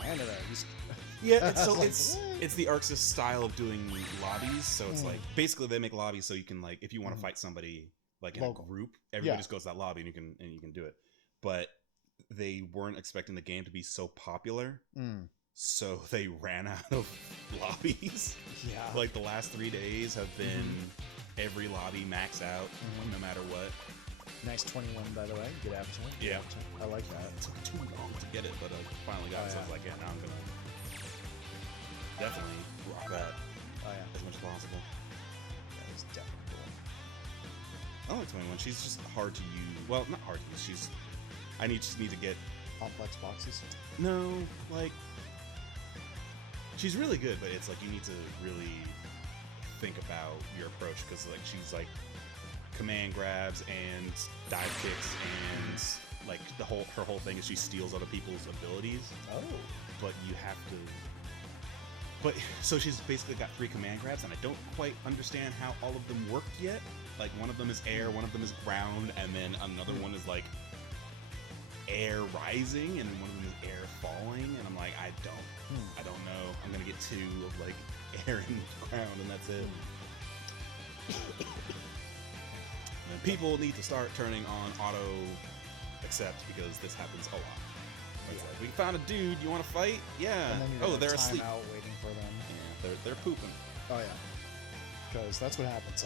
Canada. Yeah, it's the Arxis style of doing lobbies. So it's like basically they make lobbies so you can like if you want to fight somebody like in a group, everybody just goes to that lobby and you can do it. But they weren't expecting the game to be so popular, so they ran out of lobbies. Yeah, like the last 3 days have been every lobby maxed out, no matter what. Nice 21, by the way. Good avatar. Yeah. I like that. It took too long to get it, but I finally got it. So I was like, yeah, now I'm gonna definitely rock that as much as possible. That was definitely cool. I like 21. She's just hard to use. Well, not hard to use. I just need to get complex boxes. No, like she's really good, but it's like you need to really think about your approach because like she's like command grabs and dive kicks and like her whole thing is she steals other people's abilities. Oh, but you have to. But so she's basically got 3 command grabs, and I don't quite understand how all of them work yet. Like one of them is air, one of them is ground, and then another one is like air rising, and one of them is air falling. And I'm like, I don't know. I'm gonna get 2 of like air and ground, and that's it. And people need to start turning on auto accept because this happens a lot. It's like, we found a dude. You want to fight? Yeah. Oh, they're asleep. Out waiting for them. Yeah, they're pooping. Oh yeah, because that's what happens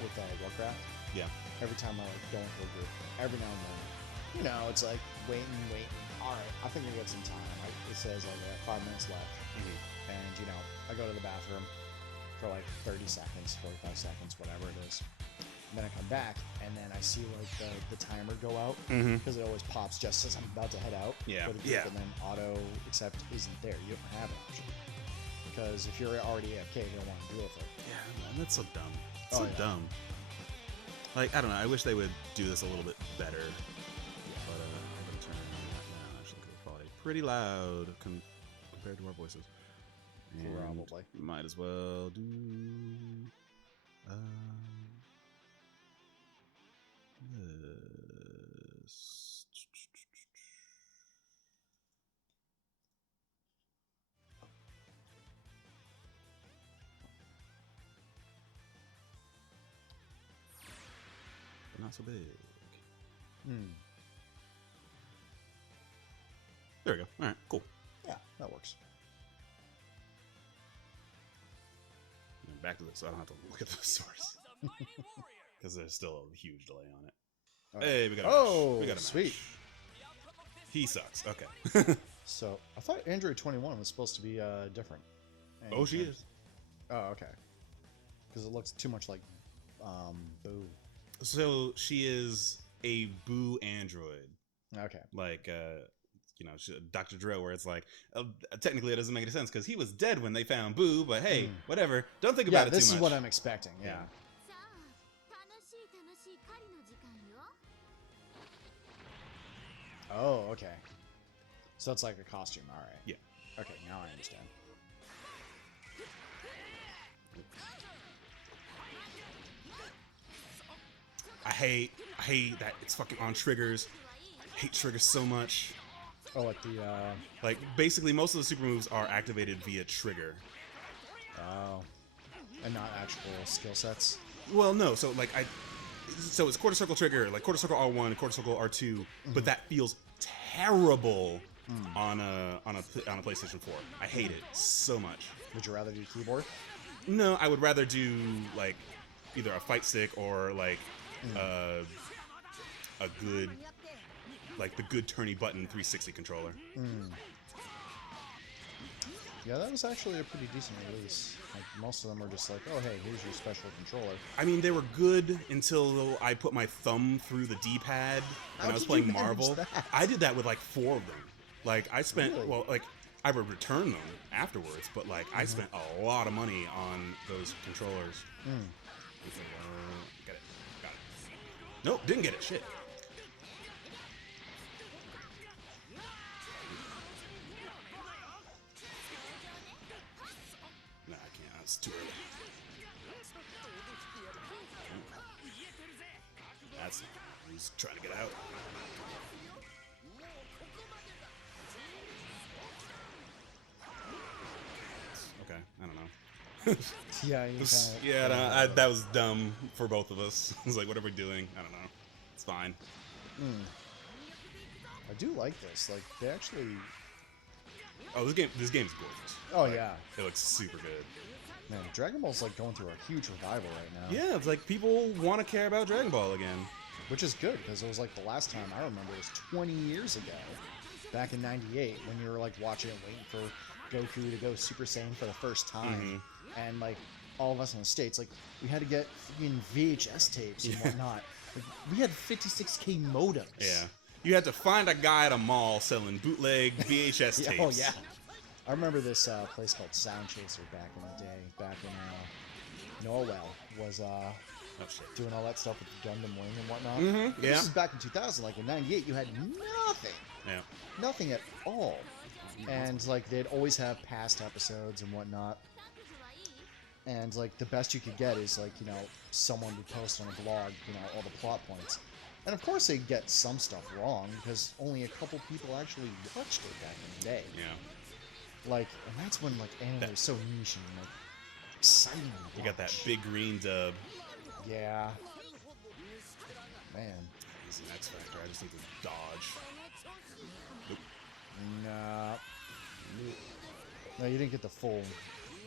with Warcraft. Yeah. Every time I like go into a group, every now and then, you know, it's like waiting. All right, I think we get some time. It says like 5 minutes left, and you know, I go to the bathroom for like 30 seconds, 45 seconds, whatever it is. And then I come back, and then I see like the timer go out because it always pops just as I'm about to head out. Yeah, for the group, and then auto accept isn't there. You don't have an option because if you're already AFK, they don't want to deal with it. Yeah, man, that's so dumb. So dumb. Like I don't know. I wish they would do this a little bit better. Yeah. But I'm gonna turn that down. Actually, it's probably pretty loud compared to our voices. And Probably. Might as well do. This. But not so big. There we go. All right, cool. Yeah, that works. And back to this, so I don't have to look at the source because there's still a huge delay on it. Right. Hey, we got a match. We got a match. Sweet. He sucks. Okay. So I thought Android 21 was supposed to be different. And oh, she is. Oh, okay. Because it looks too much like Boo. So she is a Boo android. Okay. Like, you know, Dr. Dre, where it's like, technically it doesn't make any sense because he was dead when they found Boo, but hey, whatever. Don't think about it too much. This is what I'm expecting. Yeah. Oh, okay. So it's like a costume. All right. Yeah. Okay, now I understand. I hate that it's fucking on triggers. I hate triggers so much. Oh, like the like basically most of the super moves are activated via trigger. Oh. And not actual skill sets. Well, no. So like so it's quarter circle trigger, like quarter circle R1, quarter circle R2, but that feels terrible on a PlayStation 4. I hate it so much. Would you rather do keyboard? No, I would rather do like either a fight stick or like a good, like the good turny button 360 controller. Yeah, that was actually a pretty decent release. Like most of them were just like, oh hey, here's your special controller. I mean, they were good until I put my thumb through the D-pad when I was playing Marvel. I did that with like 4 of them. Like I spent, well, like I would return them afterwards, but like I spent a lot of money on those controllers. Get it. Got it. Nope, didn't get it. Shit. Nah, I can't. It's too early. That's not. He's trying to get out. Yeah, you Yeah, no, that was dumb for both of us. I was like, what are we doing? I don't know. It's fine. I do like this. Like, they actually... Oh, this game's gorgeous. Oh, Like, yeah. It looks super good. Man, Dragon Ball's, like, going through a huge revival right now. Yeah, it's like people want to care about Dragon Ball again. Which is good, because it was, like, the last time I remember was 20 years ago. Back in 98, when you were, like, watching it, waiting for Goku to go Super Saiyan for the first time. And, like, all of us in the States, like, we had to get freaking VHS tapes and whatnot. Like, we had 56K modems. Yeah. You had to find a guy at a mall selling bootleg VHS tapes. Oh, yeah. I remember this place called Sound Chaser back in the day, back when Norwell was doing all that stuff with the Gundam Wing and whatnot. Yeah. This is back in 2000. Like, in 98, you had nothing. Yeah. Nothing at all. And, like, they'd always have past episodes and whatnot. And, like, the best you could get is, like, you know, someone would post on a blog, you know, all the plot points. And, of course, they'd get some stuff wrong, because only a couple people actually watched it back in the day. Yeah. Like, and that's when, like, anime was so niche and, like, exciting to watch. You got that big green dub. Yeah. Man. He's an X Factor. I just need to dodge. Nope. Nah. No, you didn't get the full,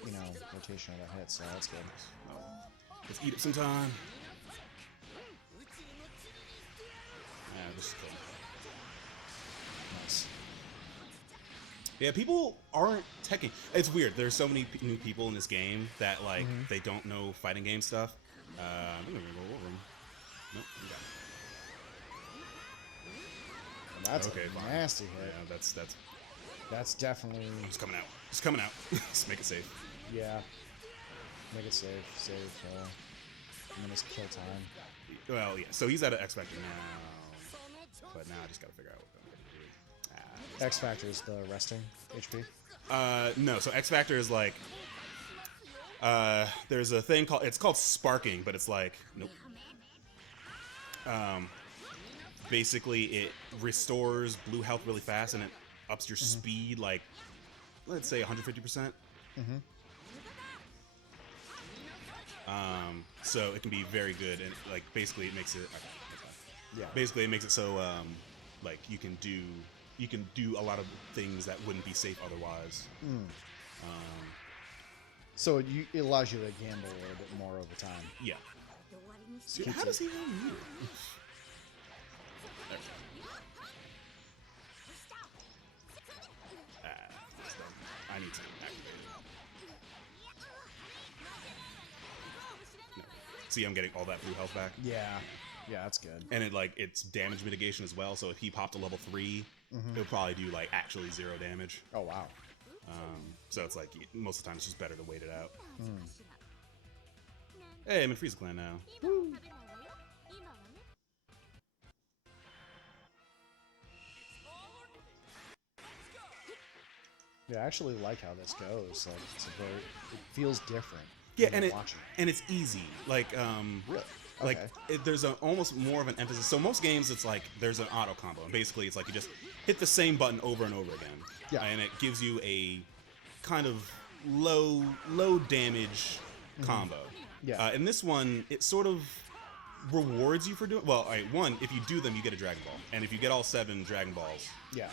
you know, rotation of that hit, so that's good. Oh. Let's eat it sometime. Yeah, this is cool. Nice. Yeah, people aren't teching. It's weird. There's so many new people in this game that, like, they don't know fighting game stuff. I'm gonna go over them. Nope, you got it. Well, that's okay, a fine. nasty hit. Yeah, That's definitely... It's coming out. It's coming out. Let's make it safe. Yeah. Make it safe. Save. Minutes kill time. Well, yeah. So he's at an X Factor now. But now I just gotta figure out what I'm gonna do. X Factor is the resting HP? No. So X Factor is like... there's a thing called... It's called sparking, but it's like... Nope. Basically, it restores blue health really fast, and it ups your speed, like, let's say 150%. So it can be very good, and like basically it makes it. Yeah. Basically, it makes it so like you can do a lot of things that wouldn't be safe otherwise. So it allows you to gamble a little bit more over time. Yeah. So how does he even need it? There. I need to activate it. No. See, I'm getting all that blue health back. Yeah. Yeah, that's good. And it's damage mitigation as well. So if he popped a level 3, it would probably do like actually 0 damage. Oh wow. So it's like most of the time it's just better to wait it out. Hey, I'm in Frieza Clan now. Woo. Yeah, I actually like how this goes. Like, it feels different. Yeah, and it's easy. Like, really? Like, okay. there's almost more of an emphasis. So most games, it's like there's an auto combo, and basically it's like you just hit the same button over and over again. Yeah. And it gives you a kind of low damage combo. Yeah. In this one, it sort of rewards you for doing. Well, all right, one, if you do them, you get a Dragon Ball, and if you get all 7 Dragon Balls, yeah.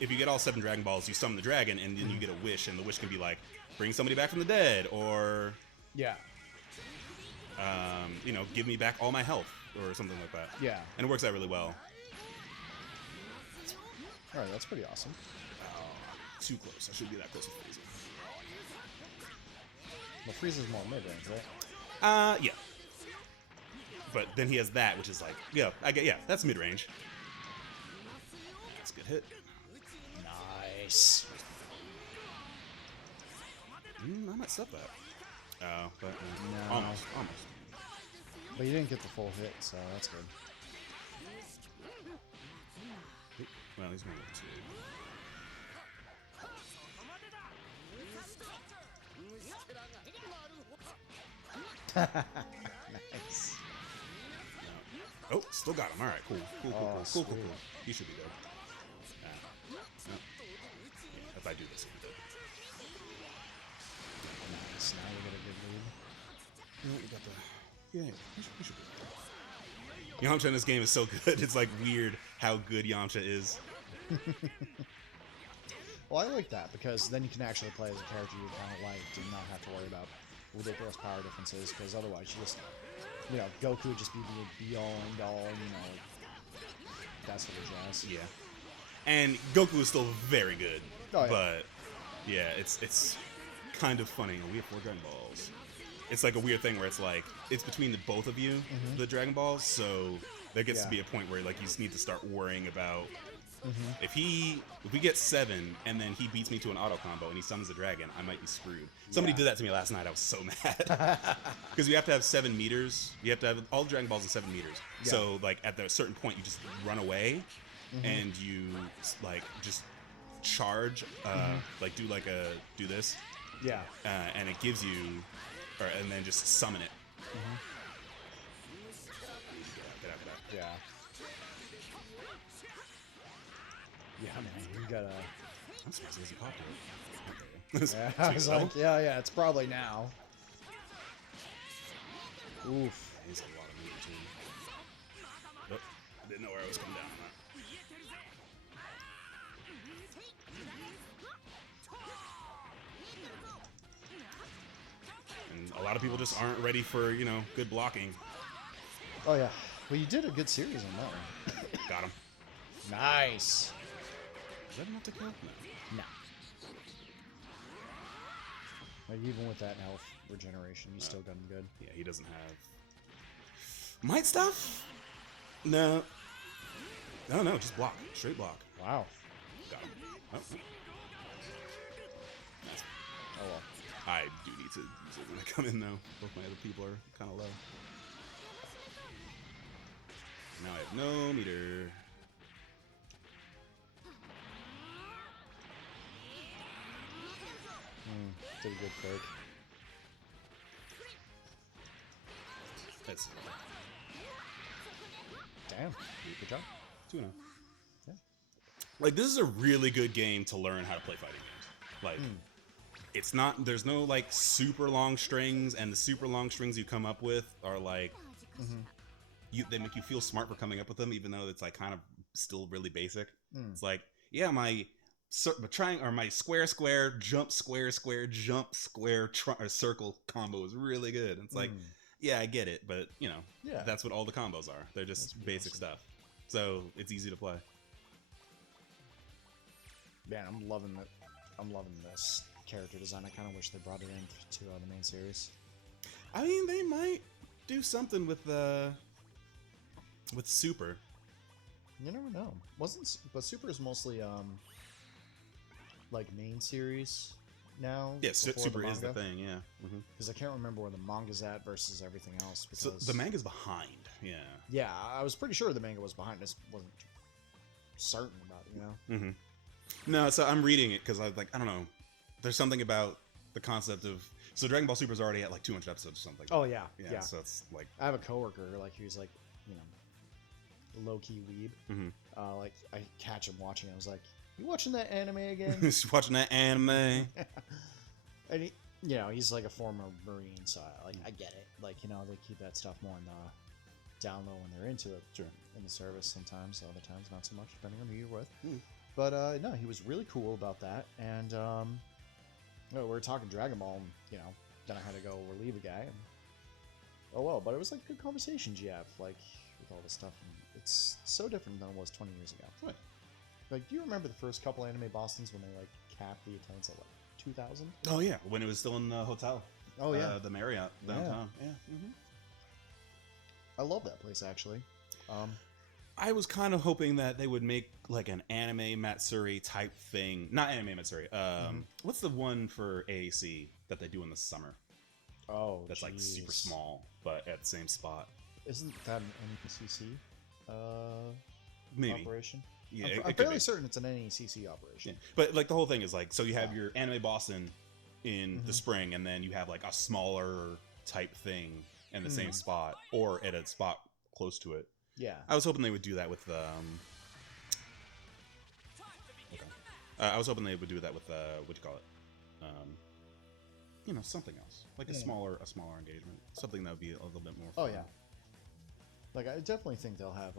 If you get all 7 Dragon Balls, you summon the dragon, and then you get a wish, and the wish can be like, bring somebody back from the dead, or Yeah. You know, give me back all my health, or something like that. Yeah. And it works out really well. Alright, that's pretty awesome. Too close. I should be that close with Frieza. Well, Frieza's more mid-range, right? Yeah. But then he has that, which is like, that's mid-range. That's a good hit. Nice. I might stop that. Oh, but No. almost. But you didn't get the full hit, so that's good. Well, he's gonna get 2. Nice. Oh, still got him. All right, cool. Cool. Sweet. He should be good. No. Yeah, if I do this, he'll be Nice. Now we got a good lead. good. No, we got the... Yeah, he should be good. Yamcha in this game is so good. It's like weird how good Yamcha is. Well, I like that because then you can actually play as a character you kind of liked and not have to worry about ridiculous power differences. Because otherwise, you just, Goku would just be the be all end all, that sort of jazz. Yeah. And Goku is still very good. Oh, yeah. But yeah, it's kind of funny. We have 4 Dragon Balls. It's like a weird thing where it's like it's between the both of you, the Dragon Balls. So there gets to be a point where like you just need to start worrying about. If we get 7 and then he beats me to an auto combo and he summons a dragon, I might be screwed. Somebody did that to me last night. I was so mad because you have to have 7 meters. You have to have all the Dragon Balls in 7 meters. Yeah. So like at a certain point, you just run away and you like just charge, like do this. Yeah. And it gives you, and then just summon it. Get out. Yeah. Yeah, man, you gotta. I'm surprised he hasn't popped it. Okay. Yeah, I was like, yeah, it's probably now. Oof. He's a lot of meat too. Oh, I didn't know where I was coming down on that. And a lot of people just aren't ready for, good blocking. Oh, yeah. Well, you did a good series on that one. Got him. Nice. Is that enough to kill? No. Like, even with that health regeneration, you still got him good. Yeah, he doesn't have... Might stuff? No. No, just block. Straight block. Wow. Got him. Oh. Nice. Oh, well. I do need to use it when I come in, though. Both my other people are kind of low. Now I have no meter. Did a good pick. That's damn. Good job. 2-0. Yeah. Like, this is a really good game to learn how to play fighting games. Like, it's not, there's no, like, super long strings, and the super long strings you come up with are, like, they make you feel smart for coming up with them, even though it's, like, kind of still really basic. It's like, yeah, my square, jump, square, jump, square, or circle combo is really good. It's like, yeah, I get it, but, that's what all the combos are. They're just basic stuff. So, it's easy to play. Man, I'm loving it. I'm loving this character design. I kind of wish they brought it in to the main series. I mean, they might do something with Super. You never know. But Super is mostly like main series now. Yeah, Super is the thing. Yeah, because I can't remember where the manga's at versus everything else. Because so the manga's behind. Yeah. Yeah, I was pretty sure the manga was behind. I just wasn't certain about it. No, so I'm reading it because I was like, I don't know. There's something about the concept of Dragon Ball Super's already at like 200 episodes or something. Oh yeah. So it's like I have a coworker like who's like low key weeb. Like I catch him watching. I was like, "You watching that anime again?" He's watching that anime. And he's like a former Marine, so I get it. Like they keep that stuff more in the down low when they're into it. Sure. In the service sometimes, other times not so much, depending on who you're with. But no, he was really cool about that. And we were talking Dragon Ball, and then I had to go relieve a guy. And, oh well, but it was like good conversations you have, like with all this stuff. And it's so different than it was 20 years ago. Right. Like, do you remember the first couple anime Bostons when they like capped the attendance at like 2,000? Oh yeah, when it was still in the hotel. Oh yeah, the Marriott downtown. Yeah. I love that place actually. I was kind of hoping that they would make like an anime Matsuri type thing. Not anime Matsuri. What's the one for AAC that they do in the summer? Oh, that's like super small, but at the same spot. Isn't that an NECC maybe operation? Yeah, I'm fairly certain it's an NECC operation. Yeah. But like the whole thing is like, so you have your anime Boston in the spring, and then you have like a smaller type thing in the same spot or at a spot close to it. Yeah. I was hoping they would do that with okay. I was hoping they would do that with what do you call it? Something else, like a smaller engagement, something that would be a little bit more fun. Oh yeah. Like I definitely think they'll have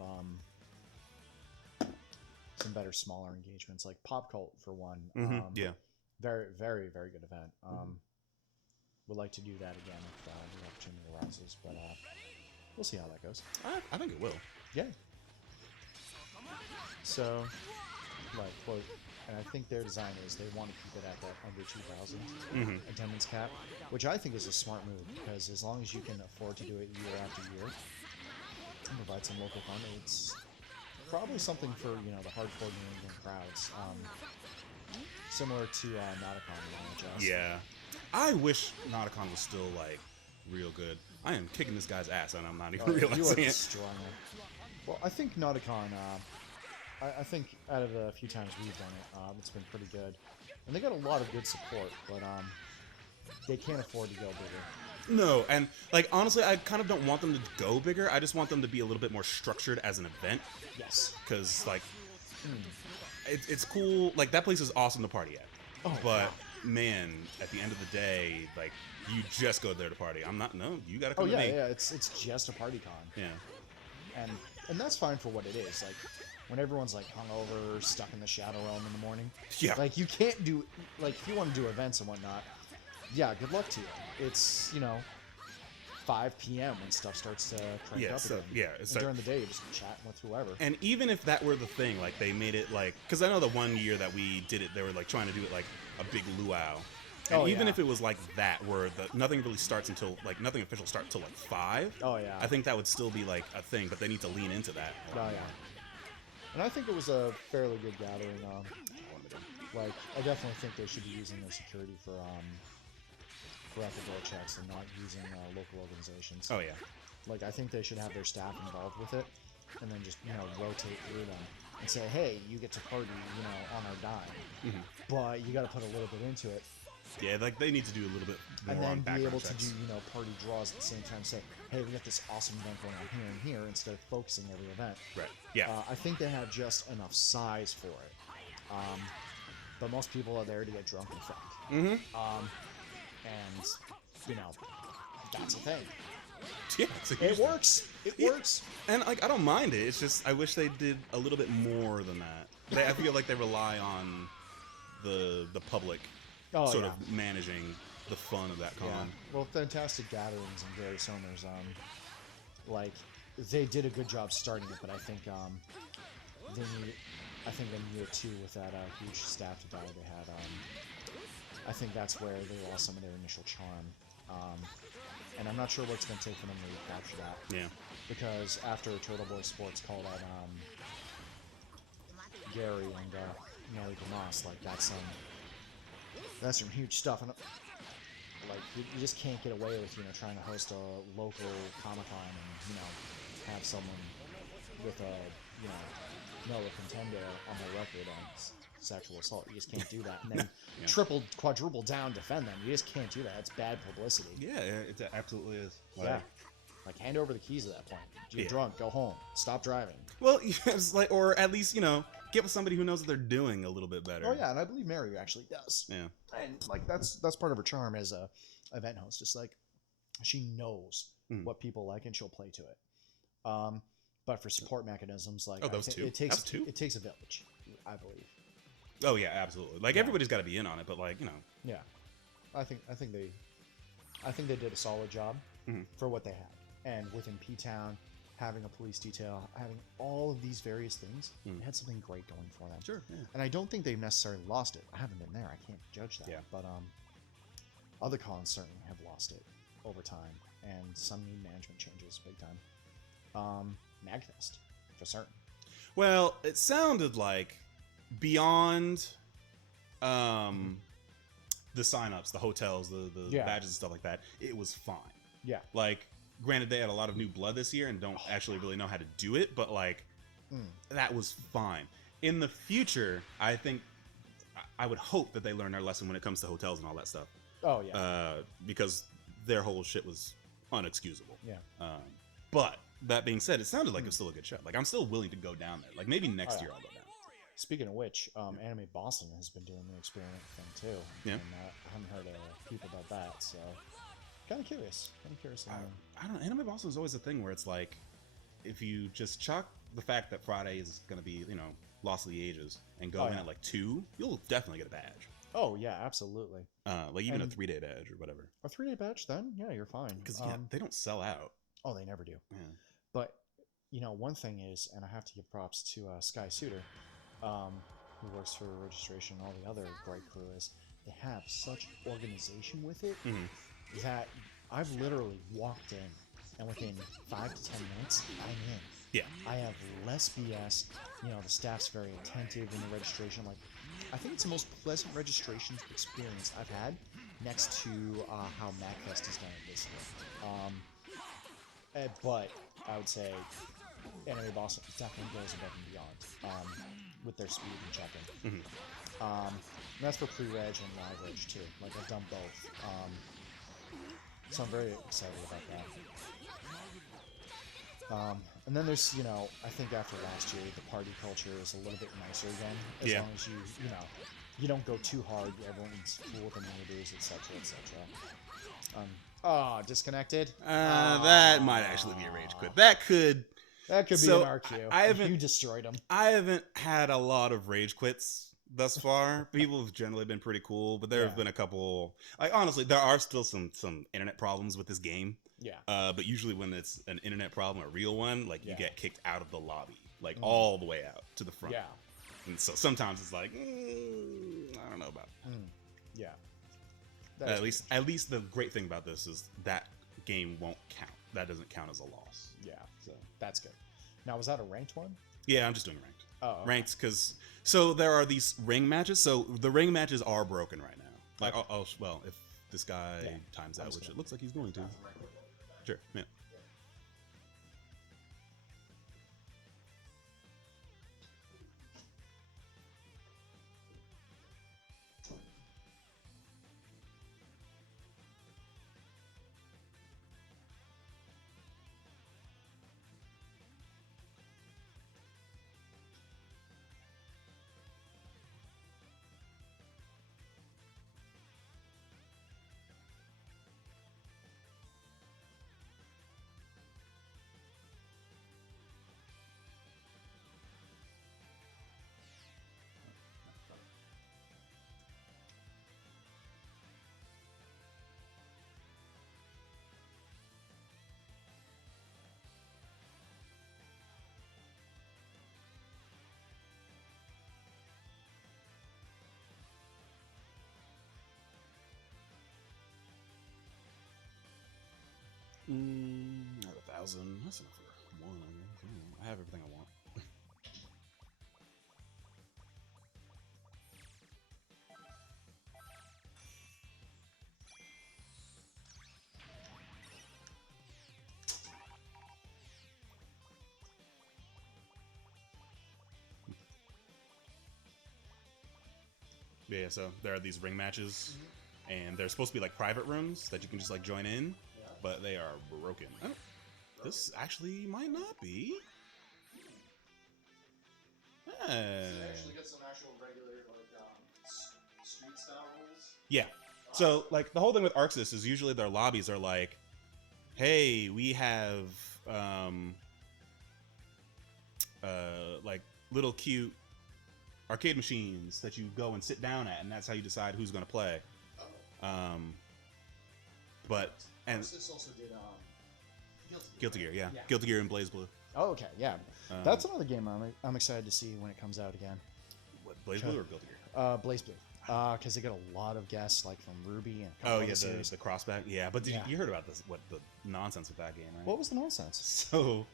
some better smaller engagements, like Pop Cult for one. Yeah. Very, very, very good event. Would like to do that again if the opportunity arises, but we'll see how that goes. I think it will. Yeah. So, like, quote, and I think their design is they want to keep it at that under 2,000 attendance cap, which I think is a smart move, because as long as you can afford to do it year after year and provide some local fun, it's probably something for, the hardcore New England crowds. Similar to Nauticon, Yeah. I wish Nauticon was still, like, real good. I am kicking this guy's ass, and I'm not even realizing it. Strong. Well, I think Nauticon, I think out of the few times we've done it, it's been pretty good. And they got a lot of good support, but they can't afford to go bigger. No, and, like, honestly, I kind of don't want them to go bigger. I just want them to be a little bit more structured as an event. Yes. Because, like, it's cool. Like, that place is awesome to party at. Oh, but, man, at the end of the day, like, you just go there to party. No, you gotta come to me. Yeah, it's just a party con. Yeah. And that's fine for what it is. Like, when everyone's, like, hungover, stuck in the Shadow Realm in the morning. Yeah. Like, you can't do, like, if you want to do events and whatnot, yeah, good luck to you. It's, 5 p.m. when stuff starts to crank up again. Yeah. And during the day, you're just chatting with whoever. And even if that were the thing, like, they made it, like... Because I know the one year that we did it, they were, like, trying to do it, like, a big luau. And even if it was like that, where nothing really starts until, like, nothing official starts until, like, 5. Oh, yeah. I think that would still be, like, a thing, but they need to lean into that. Oh, yeah. And I think it was a fairly good gathering. Like, I definitely think they should be using their security for at-the-door checks and not using local organizations. Oh, yeah. Like, I think they should have their staff involved with it, and then just, rotate through them and say, hey, you get to party, on our dime. But you got to put a little bit into it. Yeah, like, they need to do a little bit more on background checks. And then be able to do, party draws at the same time. Say, hey, we got this awesome event going on here and here, instead of focusing every event. Right, yeah. I think they have just enough size for it. But most people are there to get drunk and fuck. And, that's a thing. Yeah, it works. It works. And, like, I don't mind it. It's just, I wish they did a little bit more than that. I feel like they rely on the public sort of managing the fun of that con. Yeah. Well, Fantastic Gatherings and Gary Somers, like, they did a good job starting it, but I think in year 2 with that huge staff to die they had, I think that's where they lost some of their initial charm. And I'm not sure what it's going to take for them to recapture that. Yeah. Because after Turtle Boy Sports called out Gary and Nelly Gamas, like, that's some huge stuff. And like, you just can't get away with, trying to host a local Comic-Con and, have someone with a, Noah Contender on their record on sexual assault. You just can't do that. And then quadruple down, defend them. You just can't do that. It's bad publicity. Yeah, it absolutely is. Like, yeah. Like, hand over the keys at that point. You're drunk. Go home. Stop driving. Well, it's like, or at least, get with somebody who knows what they're doing a little bit better. Oh, yeah, and I believe Mary actually does. Yeah. And, like, that's part of her charm as a event host. Just, like, she knows what people like, and she'll play to it. But for support mechanisms, like, it takes a village, I believe. Oh yeah, absolutely. Like, everybody's got to be in on it, but, like, Yeah, I think they did a solid job for what they had, and within P-Town, having a police detail, having all of these various things, they had something great going for them. Sure. Yeah. And I don't think they've necessarily lost it. I haven't been there. I can't judge that. Yeah. But other cons certainly have lost it over time, and some need management changes big time. Magfest, for certain. Well, it sounded like beyond the signups, the hotels, the badges and stuff like that, it was fine. Yeah. Like, granted, they had a lot of new blood this year and don't actually really know how to do it, but, like, that was fine. In the future, I think, I would hope that they learn their lesson when it comes to hotels and all that stuff. Oh, yeah. Because their whole shit was unexcusable. Yeah. But that being said, it sounded like it was still a good show. Like I'm still willing to go down there. Like maybe next year I'll go down. Speaking of which, Anime Boston has been doing the experiment thing too. Yeah. And I haven't heard people about that, so kind of curious. I don't know. Anime Boston is always a thing where it's like, if you just chalk the fact that Friday is going to be, Lost of the Ages and go in at like 2, you'll definitely get a badge. Oh yeah, absolutely. Like even a 3-day badge or whatever. A 3-day badge, then yeah, you're fine. Because they don't sell out. Oh, they never do. Yeah. But one thing is, and I have to give props to Sky Suitor, who works for registration and all the other great crew, is they have such organization with it that I've literally walked in, and within 5 to 10 minutes, I'm in. Yeah. I have less BS. The staff's very attentive in the registration. Like, I think it's the most pleasant registration experience I've had, next to how MacFest has done it this year. But I would say Anime Boston definitely goes above and beyond with their speed and checking. And that's for pre-reg and live reg too. Like, I've done both. So I'm very excited about that. And then there's, I think after last year, the party culture is a little bit nicer again. As long as you don't go too hard. Everyone's cool with the neighbors, etc., etc. Disconnected? That might actually be a rage quit. That could be an RQ. You destroyed them. I haven't had a lot of rage quits thus far. People have generally been pretty cool, but there have been a couple. Like, honestly, there are still some internet problems with this game. Yeah. But usually when it's an internet problem, a real one, like you get kicked out of the lobby, like all the way out to the front. Yeah. And so sometimes it's like, I don't know about. Yeah. At least the great thing about this is that game won't count. That doesn't count as a loss. Yeah. So that's good. Now, was that a ranked one? Yeah, I'm just doing ranked. Oh. Okay. Ranked because there are these ring matches. So the ring matches are broken right now. Like, well, if this guy times out, which it looks like he's going to. Sure. Yeah. Not 1,000. That's enough for one. I have everything I want. Yeah, so there are these ring matches, and they're supposed to be like private rooms that you can just like join in. But they are broken. Oh, this actually might not be. So they actually get some actual regular, street style rules? Yeah. So, like, the whole thing with Arxis is usually their lobbies are like, hey, we have, like, little cute arcade machines that you go and sit down at, and that's how you decide who's going to play. And Arxis also did Guilty Gear, yeah. Guilty Gear and Blaze Blue. Oh, okay, yeah. That's another game I'm excited to see when it comes out again. What, Blaze Blue or Guilty Gear? Blaze Blue. Because they get a lot of guests, like from Ruby and a couple of the crossback. Yeah, but you heard about this? What the nonsense with that game, right? What was the nonsense? So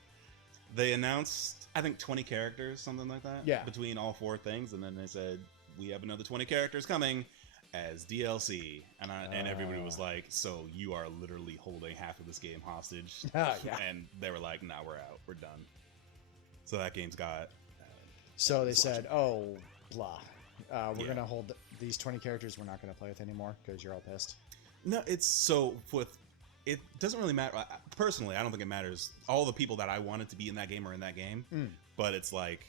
they announced, I think, 20 characters, something like that. Yeah. Between all 4 things, and then they said we have another 20 characters coming as DLC, and everybody was like, "So you are literally holding half of this game hostage?" Yeah. And they were like, "Nah, we're out. We're done." So that game's got. So they said, "Oh, blah. We're gonna hold these 20 characters. We're not gonna play with anymore because you're all pissed." No, it's so with it doesn't really matter. Personally, I don't think it matters. All the people that I wanted to be in that game are in that game. But it's like,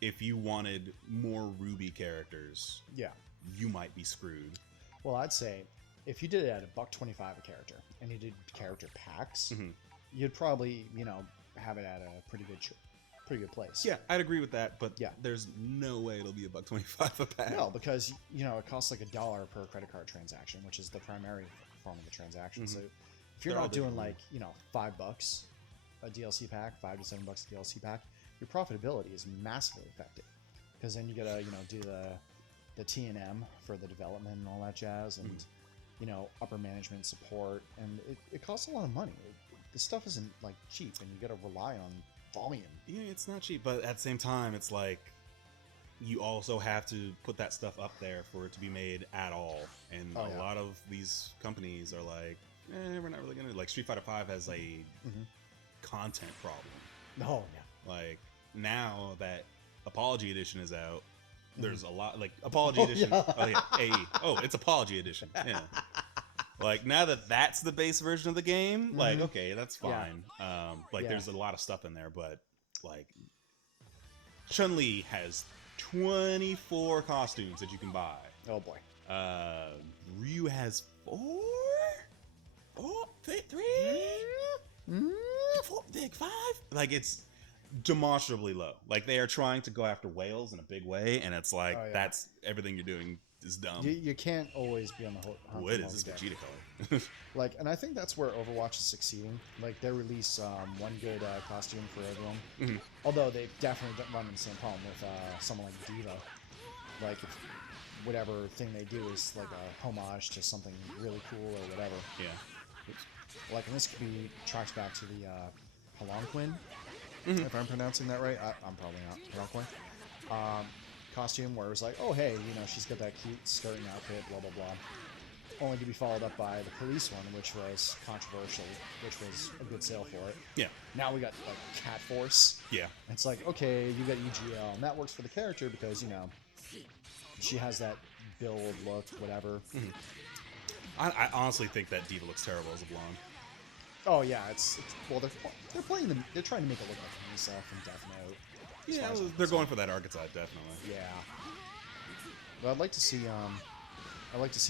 if you wanted more Ruby characters, Yeah. you might be screwed. Well, I'd say if you did it at $1.25 a character and you did character packs, you'd probably, you know, have it at a pretty good place. Yeah, I'd agree with that, but yeah, there's no way it'll be $1.25 a pack. No, because, you know, it costs like $1 per credit card transaction, which is the primary form of the transaction. So if you're not doing like, you know, $5 a DLC pack, $5 to $7 a DLC pack, your profitability is massively affected. Because then you gotta, you know, do the T&M for the development and all that jazz, and you know, upper management support, and it costs a lot of money. This stuff isn't like cheap, and you gotta rely on volume. Yeah, it's not cheap, but at the same time, it's like you also have to put that stuff up there for it to be made at all. And a lot of these companies are like, we're not really gonna, like Street Fighter V has a content problem. Oh yeah. Like now that Apology Edition is out, there's a lot like Apology Edition. Yeah. Oh yeah, AE. Oh, it's Apology Edition. Yeah. Like now that that's the base version of the game, like okay, that's fine. Like there's a lot of stuff in there, but like Chun-Li has 24 costumes that you can buy. Oh boy. Ryu has 4, 3, 4, 5. Like it's demonstrably low. Like they are trying to go after whales in a big way, and it's like that's everything you're doing is dumb. You can't always be on the hunt. What is this Vegeta color? Like, and I think that's where Overwatch is succeeding. Like they release one good costume for everyone. Although they definitely run into the same problem with someone like Diva. Like if whatever thing they do is like a homage to something really cool or whatever. Yeah. Like, and this could be tracks back to the Palanquin. If I'm pronouncing that right, I'm probably not. Palanquin. Costume where it was like, oh hey, you know, she's got that cute skirting outfit, blah blah blah. Only to be followed up by the police one, which was controversial, which was a good sale for it. Yeah. Now we got like Cat Force. Yeah. It's like, okay, you got EGL, and that works for the character because, you know, she has that build, look, whatever. I honestly think that Diva looks terrible as a blonde. Oh yeah, it's well they're playing them. They're trying to make it look like himself and Death Note. Yeah, they're going for that archetype, definitely. Yeah. But I'd like to see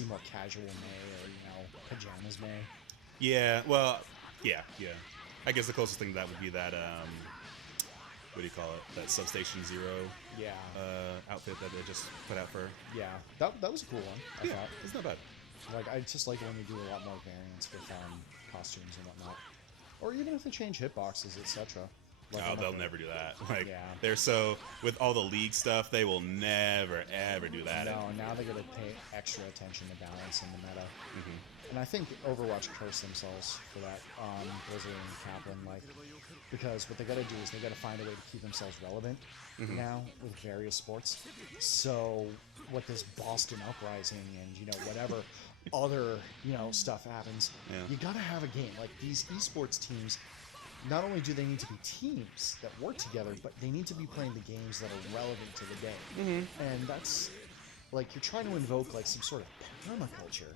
more casual May, or you know, pajamas May. Yeah, well, yeah. I guess the closest thing to that would be that what do you call it? That Substation Zero. Yeah. Outfit that they just put out for. Yeah, that was a cool one. I thought it's not bad. Like I just like when they do a lot more variants with costumes and whatnot, or even if they change hitboxes, etc. Like, oh, they'll never do that. Like, they're so with all the League stuff, they will never ever do that. No, now they got to pay extra attention to balance in the meta. And I think Overwatch cursed themselves for that. Blizzard and Kaplan, like, because what they got to do is they got to find a way to keep themselves relevant now with various sports. So, what this Boston Uprising and you know whatever other you know stuff happens, you got to have a game like these esports teams. Not only do they need to be teams that work together, but they need to be playing the games that are relevant to the day. And that's like you're trying to invoke like some sort of permaculture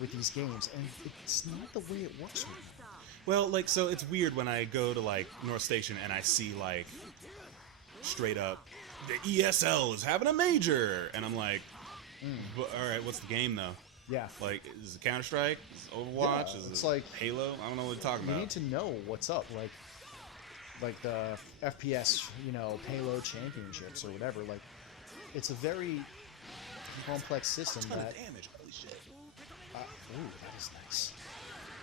with these games, and it's not the way it works with them. Well, like, so it's weird when I go to like North Station and I see like straight up the ESL is having a major, and I'm like, all right, what's the game though? Yeah. Like, is it Counter-Strike? Is it Overwatch? Yeah, is it's it like Halo? I don't know what you're talking about. You need to know what's up. Like the FPS, you know, Halo Championships or whatever. Like, it's a very complex system that... damage. Holy shit. Ooh, that is nice.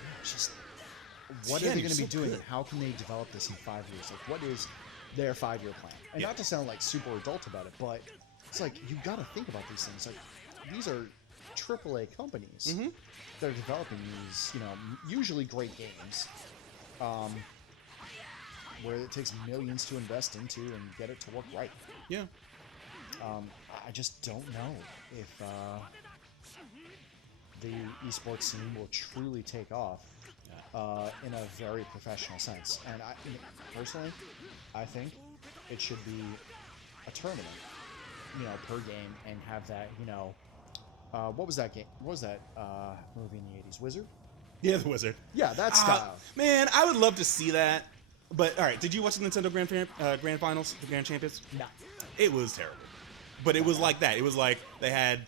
Yeah, just... What are they going to be doing? Good. How can they develop this in 5 years? Like, what is their 5-year plan? And not to sound, like, super adult about it, but it's like, you got to think about these things. Like, these are AAA companies that are developing these, you know, usually great games, where it takes millions to invest into and get it to work right. Yeah. I just don't know if the esports scene will truly take off in a very professional sense. And personally, I think it should be a tournament, you know, per game, and have that, you know. What was that game? What was that movie in the 80s? Wizard? Yeah, the wizard. Yeah, that style. Man, I would love to see that. But all right, did you watch the Nintendo Grand Finals, the Grand Champions? No. It was terrible. But it was like that. It was like they had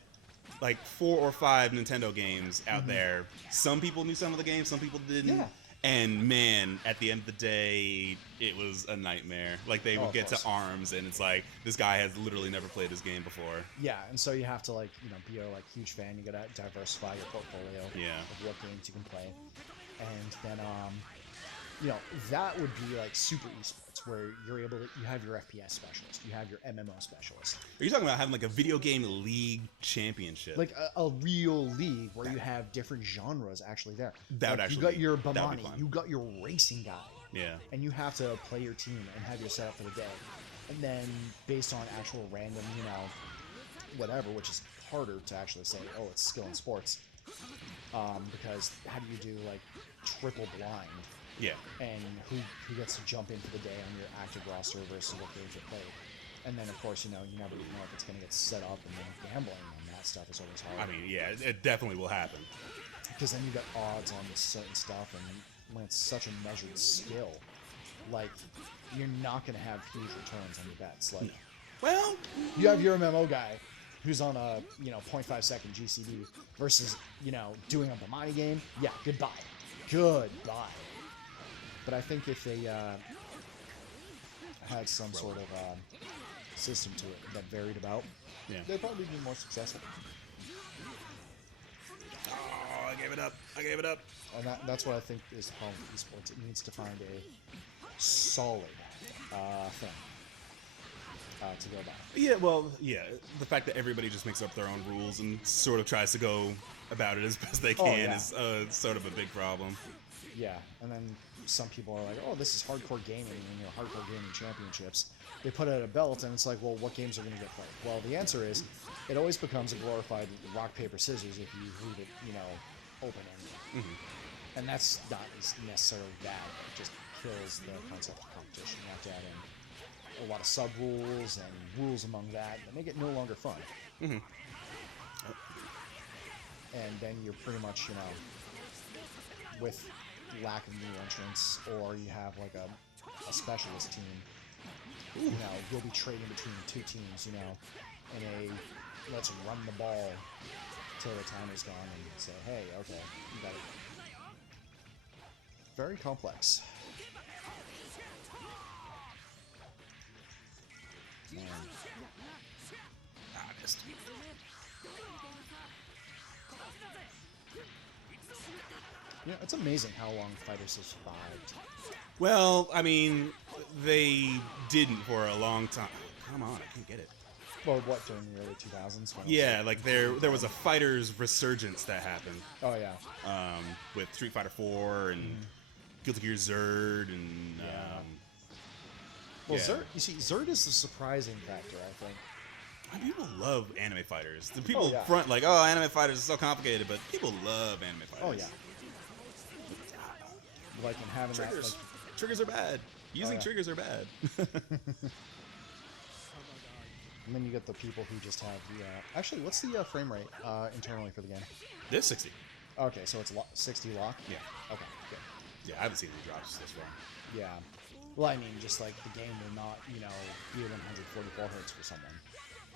like 4 or 5 Nintendo games out there. Some people knew some of the games, some people didn't. Yeah. And man, at the end of the day, it was a nightmare. Like they would get to ARMS, and it's like this guy has literally never played this game before. Yeah, and so you have to like be a huge fan. You gotta diversify your portfolio of what games you can play, and then that would be like super esports where you're able to you have your FPS specialist, you have your MMO specialist. Are you talking about having like a video game league championship? Like a real league where you have different genres actually there. That would like actually you got be, your that would be Bamani, fun. you got your racing guy. Yeah. And you have to play your team and have your setup for the day. And then based on actual random, whatever, which is harder to actually say, oh, it's skill in sports. Because how do you do like triple blind? Yeah. And who gets to jump in for the day on your active roster versus what games you played. And then of course, you never know if it's gonna get set up, and then gambling on that stuff is always hard. I mean, yeah, it definitely will happen. Because then you got odds on certain stuff, and when it's such a measured skill, like you're not gonna have huge returns on your bets. Like, well, you have your MMO guy who's on a 0.5 second GCD versus doing a Bamani game. Yeah, goodbye. But I think if they had some sort of system to it that varied about, they'd probably be more successful. Oh, I gave it up. And that's what I think is the problem with esports. It needs to find a solid thing to go by. Yeah, well, yeah. The fact that everybody just makes up their own rules and sort of tries to go about it as best they can is sort of a big problem. Yeah, and then some people are like, oh, this is hardcore gaming, and hardcore gaming championships. They put out a belt, and it's like, well, what games are going to get played? Well, the answer is, it always becomes a glorified rock, paper, scissors if you leave it, open-ended. And that's not necessarily bad. It just kills the concept of competition. You have to add in a lot of sub-rules and rules among that make it no longer fun. And then you're pretty much, with lack of new entrants, or you have like a specialist team, you'll be trading between two teams, in a let's run the ball till the timer's gone and say, hey, okay, you got it. Very complex. Man. I missed. It's amazing how long FighterZ has survived. Well, I mean, they didn't for a long time. Come on, I can't get it. Well, what, during the early 2000s? Yeah, like there was a fighters resurgence that happened. Oh, yeah. With Street Fighter 4 and Guilty Gear Zerd and... Well, Zerd, you see, Zerd is the surprising factor, I think. People love anime fighters. The people front like, oh, anime fighters is so complicated, but people love anime fighters. Oh, yeah. Like, and having triggers. that... Like, triggers are bad. Using triggers are bad. And then you get the people who just have the... Actually, what's the frame rate internally for the game? This 60. Okay, so it's 60 lock? Yeah. Okay, good. Yeah, I haven't seen any drops this far. Yeah. Well, I mean, just like the game will not, be at 144 hertz for someone.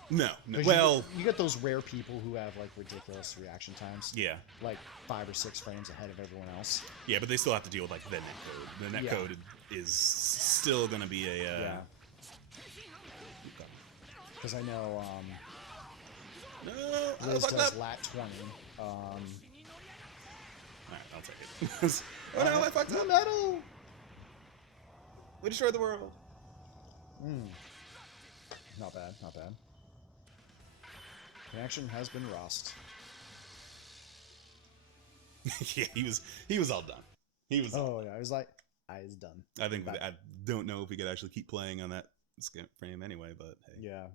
No. Well, you get those rare people who have like ridiculous reaction times. Yeah. Like 5 or 6 frames ahead of everyone else. Yeah, but they still have to deal with like the net code. The net code is still gonna be a. Because I know No, Liz does lat 20. Alright, I'll take it. Oh no, I fucked up. Metal! We destroyed the world. Not bad, not bad. Connection has been lost. Yeah, he was all done. He was. Oh yeah, I was like, I was done. I think I don't know if we could actually keep playing on that frame anyway, but hey. Yeah.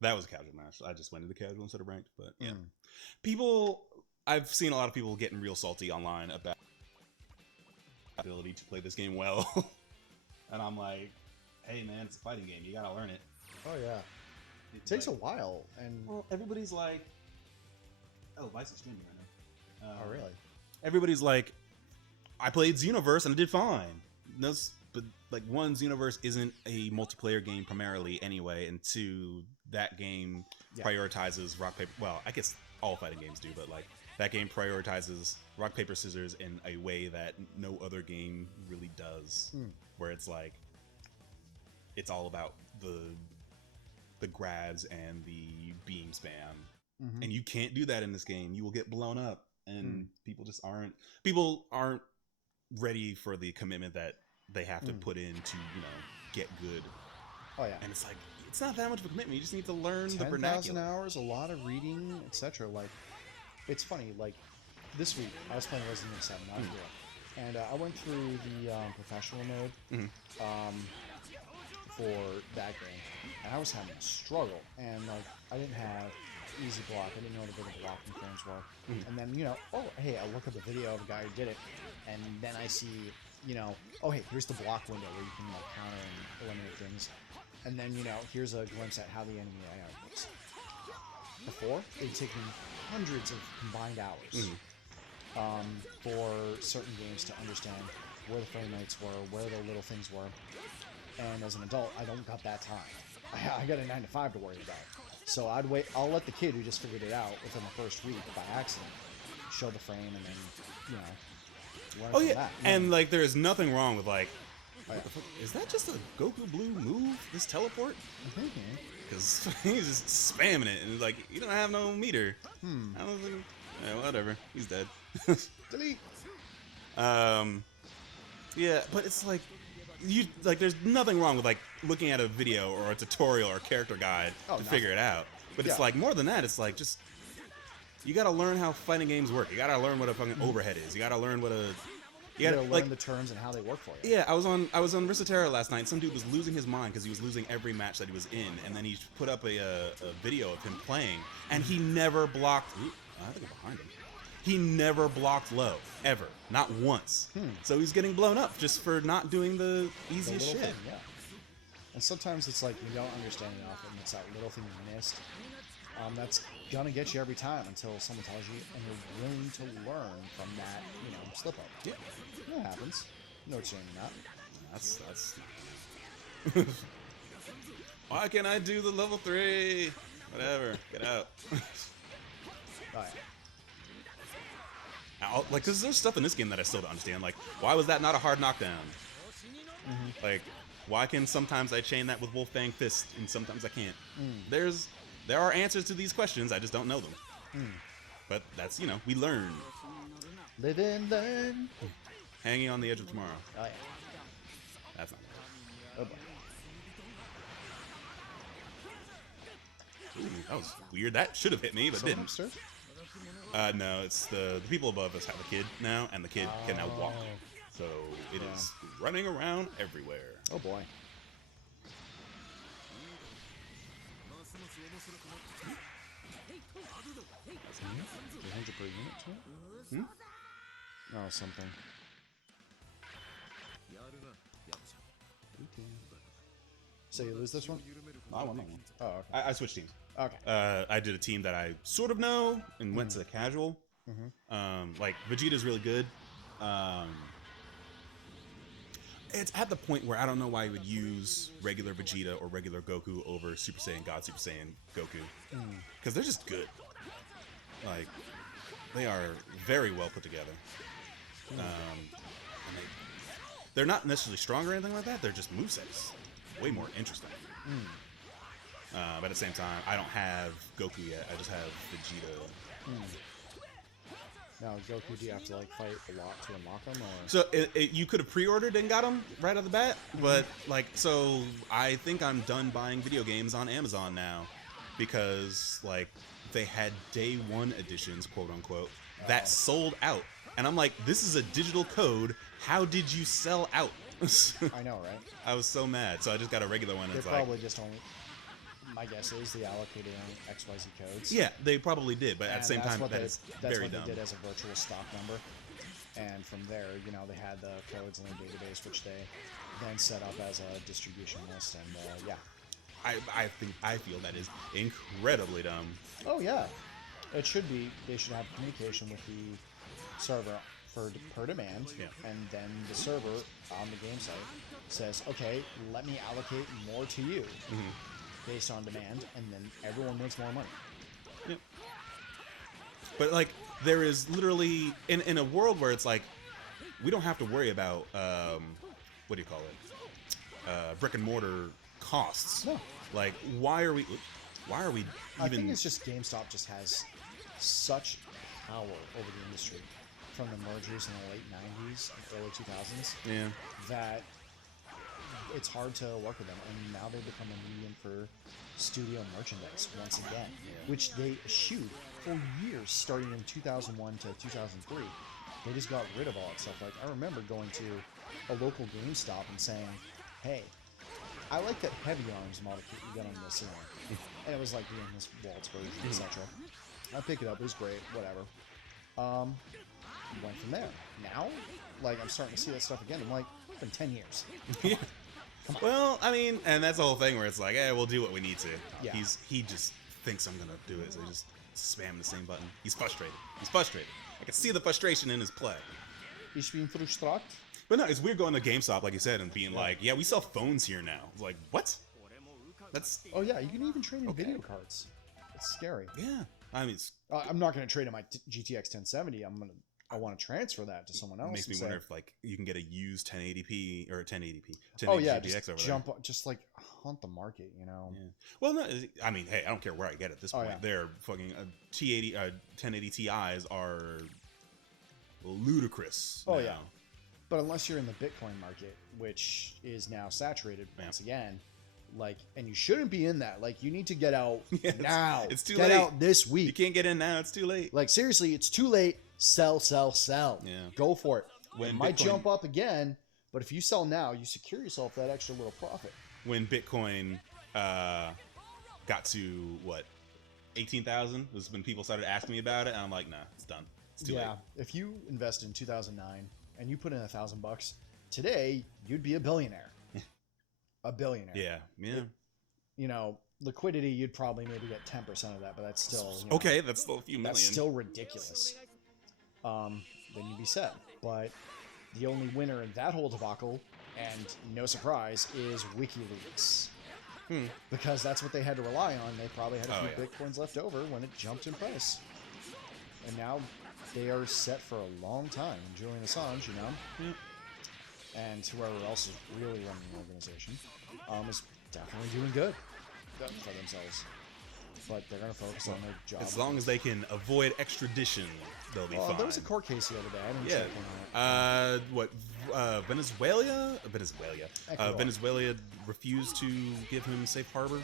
That was a casual match. I just went into casual instead of ranked, but yeah. I've seen a lot of people getting real salty online about the ability to play this game well. And I'm like, hey man, it's a fighting game. You gotta learn it. Oh yeah. It takes a while, and... Well, everybody's like... Oh, Vice is streaming right now. Oh, really? Everybody's like, I played Xenoverse and I did fine. But like, one, Xenoverse isn't a multiplayer game primarily anyway, and two, that game prioritizes rock paper. Well, I guess all fighting games do, but like that game prioritizes rock paper scissors in a way that no other game really does. Where it's like it's all about the grabs and the beam spam, and you can't do that in this game. You will get blown up, and people aren't ready for the commitment that they have to put in to, get good. Oh yeah. And it's like, it's not that much of a commitment. You just need to learn the 10,000 vernacular. hours, a lot of reading, etc. Like, it's funny. Like, this week I was playing Resident Evil 7 out here, and I went through the professional mode for that game, and I was having a struggle. And like, I didn't have easy block. I didn't know what the blocking frames were. And then oh hey, I look up a video of a guy who did it, and then I see oh hey, here's the block window where you can like counter and eliminate things. And then, here's a glimpse at how the enemy AI works. Before, it'd take me hundreds of combined hours for certain games to understand where the frame rates were, where the little things were. And as an adult, I don't got that time. I got a 9 to 5 to worry about. So I'll let the kid who just figured it out within the first week by accident show the frame, and then, learn from that. And like, there is nothing wrong with like, is that just a Goku Blue move, this teleport? Because he's just spamming it, and like, you don't have no meter. I don't think, whatever, he's dead. Delete. Yeah, but it's like, there's nothing wrong with like looking at a video or a tutorial or a character guide to figure it out. But it's like, more than that, it's like, just, you gotta learn how fighting games work. You gotta learn what a fucking overhead is. You gotta learn what a... You gotta learn the terms and how they work for you. Yeah, I was on Risotera last night, and some dude was losing his mind because he was losing every match that he was in, and then he put up a video of him playing, and he never blocked... Ooh, I think I'm behind him. He never blocked low, ever. Not once. So he's getting blown up just for not doing the easiest shit. Thing, yeah. And sometimes it's like you don't understand enough, and it's that little thing you missed. That's gonna get you every time until someone tells you, and you're willing to learn from that, slip up. Yeah. That happens. No shame in that. That's Why can't I do the level 3? Whatever. Get out. Oh yeah. Like, because there's stuff in this game that I still don't understand. Like, why was that not a hard knockdown? Like, why can sometimes I chain that with Wolfbang Fist and sometimes I can't? There are answers to these questions, I just don't know them. But that's, we learn. Live and learn. Hanging on the edge of tomorrow. Oh yeah. That's not bad. Oh boy. Ooh, that was weird. That should have hit me, but didn't. Upstairs? No, it's the people above us have a kid now, and the kid can now walk. So it is running around everywhere. Oh boy. That's 300 per unit to it? Oh, something. So you lose this one? I won that one. Oh, okay. I switched teams. Okay. I did a team that I sort of know and went to the casual. Like, Vegeta's really good. It's at the point where I don't know why you would use regular Vegeta or regular Goku over Super Saiyan God, Super Saiyan Goku. Because they're just good. Like, they are very well put together. And they're not necessarily strong or anything like that. They're just movesets. Way more interesting. But at the same time, I don't have Goku yet. I just have Vegeta. Now, Goku, do you have to like fight a lot to unlock them? Or? So you could have pre-ordered and got them right out of the bat, but like, so I think I'm done buying video games on Amazon now because like they had day one editions, quote unquote, that sold out, and I'm like, this is a digital code. How did you sell out? I know, right? I was so mad, so I just got a regular one. They probably just only. My guess is they allocated on XYZ codes. Yeah, they probably did, but at the same time, that's very dumb. That's what they did as a virtual stock number. And from there, they had the codes in their database, which they then set up as a distribution list. And yeah, I feel that is incredibly dumb. Oh yeah, it should be. They should have communication with the server per demand, Yeah. and then the server on the game site says, okay, let me allocate more to you based on demand, and then everyone makes more money. Yep. But like, there is literally in a world where it's like, we don't have to worry about what do you call it? Brick and mortar costs. No. Like, why are we even? I think it's just GameStop just has such power over the industry from the mergers in the late 90s and early 2000s Yeah. that it's hard to work with them, and now they've become a medium for studio merchandise once again, which they eschewed for years, starting in 2001 to 2003. They just got rid of all that stuff. Like, I remember going to a local GameStop and saying, hey, I like that Heavy Arms model kit you got on the ceiling. And it was like the Miss Waltz version, etc. I picked it up, it was great, whatever. Went from there. Now, like, I'm starting to see that stuff again. I'm like, it's been 10 years. Well, I mean, and that's the whole thing where it's like, we'll do what we need to. Yeah. He just thinks I'm gonna do it, so he just spam the same button. He's frustrated. I can see the frustration in his play. Ich bin frustriert. But no, it's weird going to GameStop, like you said, and being like, we sell phones here now. It's like, what? That's... Oh yeah, you can even trade in video cards. It's scary. Yeah. I mean, I'm not going to trade in my GTX 1070. I want to transfer that to someone else. It makes me wonder if like you can get a used 1080p or a 1080p. 1080 oh yeah, GTX just over jump, just like hunt the market, you know. Yeah. Well, no, I mean, hey, I don't care where I get it at this point. yeah. They're fucking 1080 Ti's are ludicrous. Oh now. yeah. But unless you're in the Bitcoin market, which is now saturated once again, like, and you shouldn't be in that. Like, you need to get out now. It's too get late. out this week. You can't get in now. It's too late. Like, seriously, it's too late. Sell, sell, sell. Yeah. Go for it. When it might Bitcoin- jump up again, but if you sell now, you secure yourself that extra little profit. When Bitcoin got to what 18,000 was when people started asking me about it, and I'm like, nah, it's done. It's too late. If you invested in 2009 and you put in $1,000 today, you'd be a billionaire. A billionaire. Yeah. You know, liquidity, you'd probably maybe get 10% of that, but that's still okay. That's still a few million. That's still ridiculous. Then you'd be set. But the only winner in that whole debacle, and no surprise, is WikiLeaks. Because that's what they had to rely on. They probably had a few Bitcoins left over when it jumped in price. And now they are set for a long time. And Julian Assange, you know, and whoever else is really running the organization, is definitely doing good for themselves. But they're going to focus on their job. As long as they can avoid extradition, they'll be fine. There was a court case the other day. I didn't check on it. What? Venezuela? Ecuador. Venezuela refused to give him safe harbor.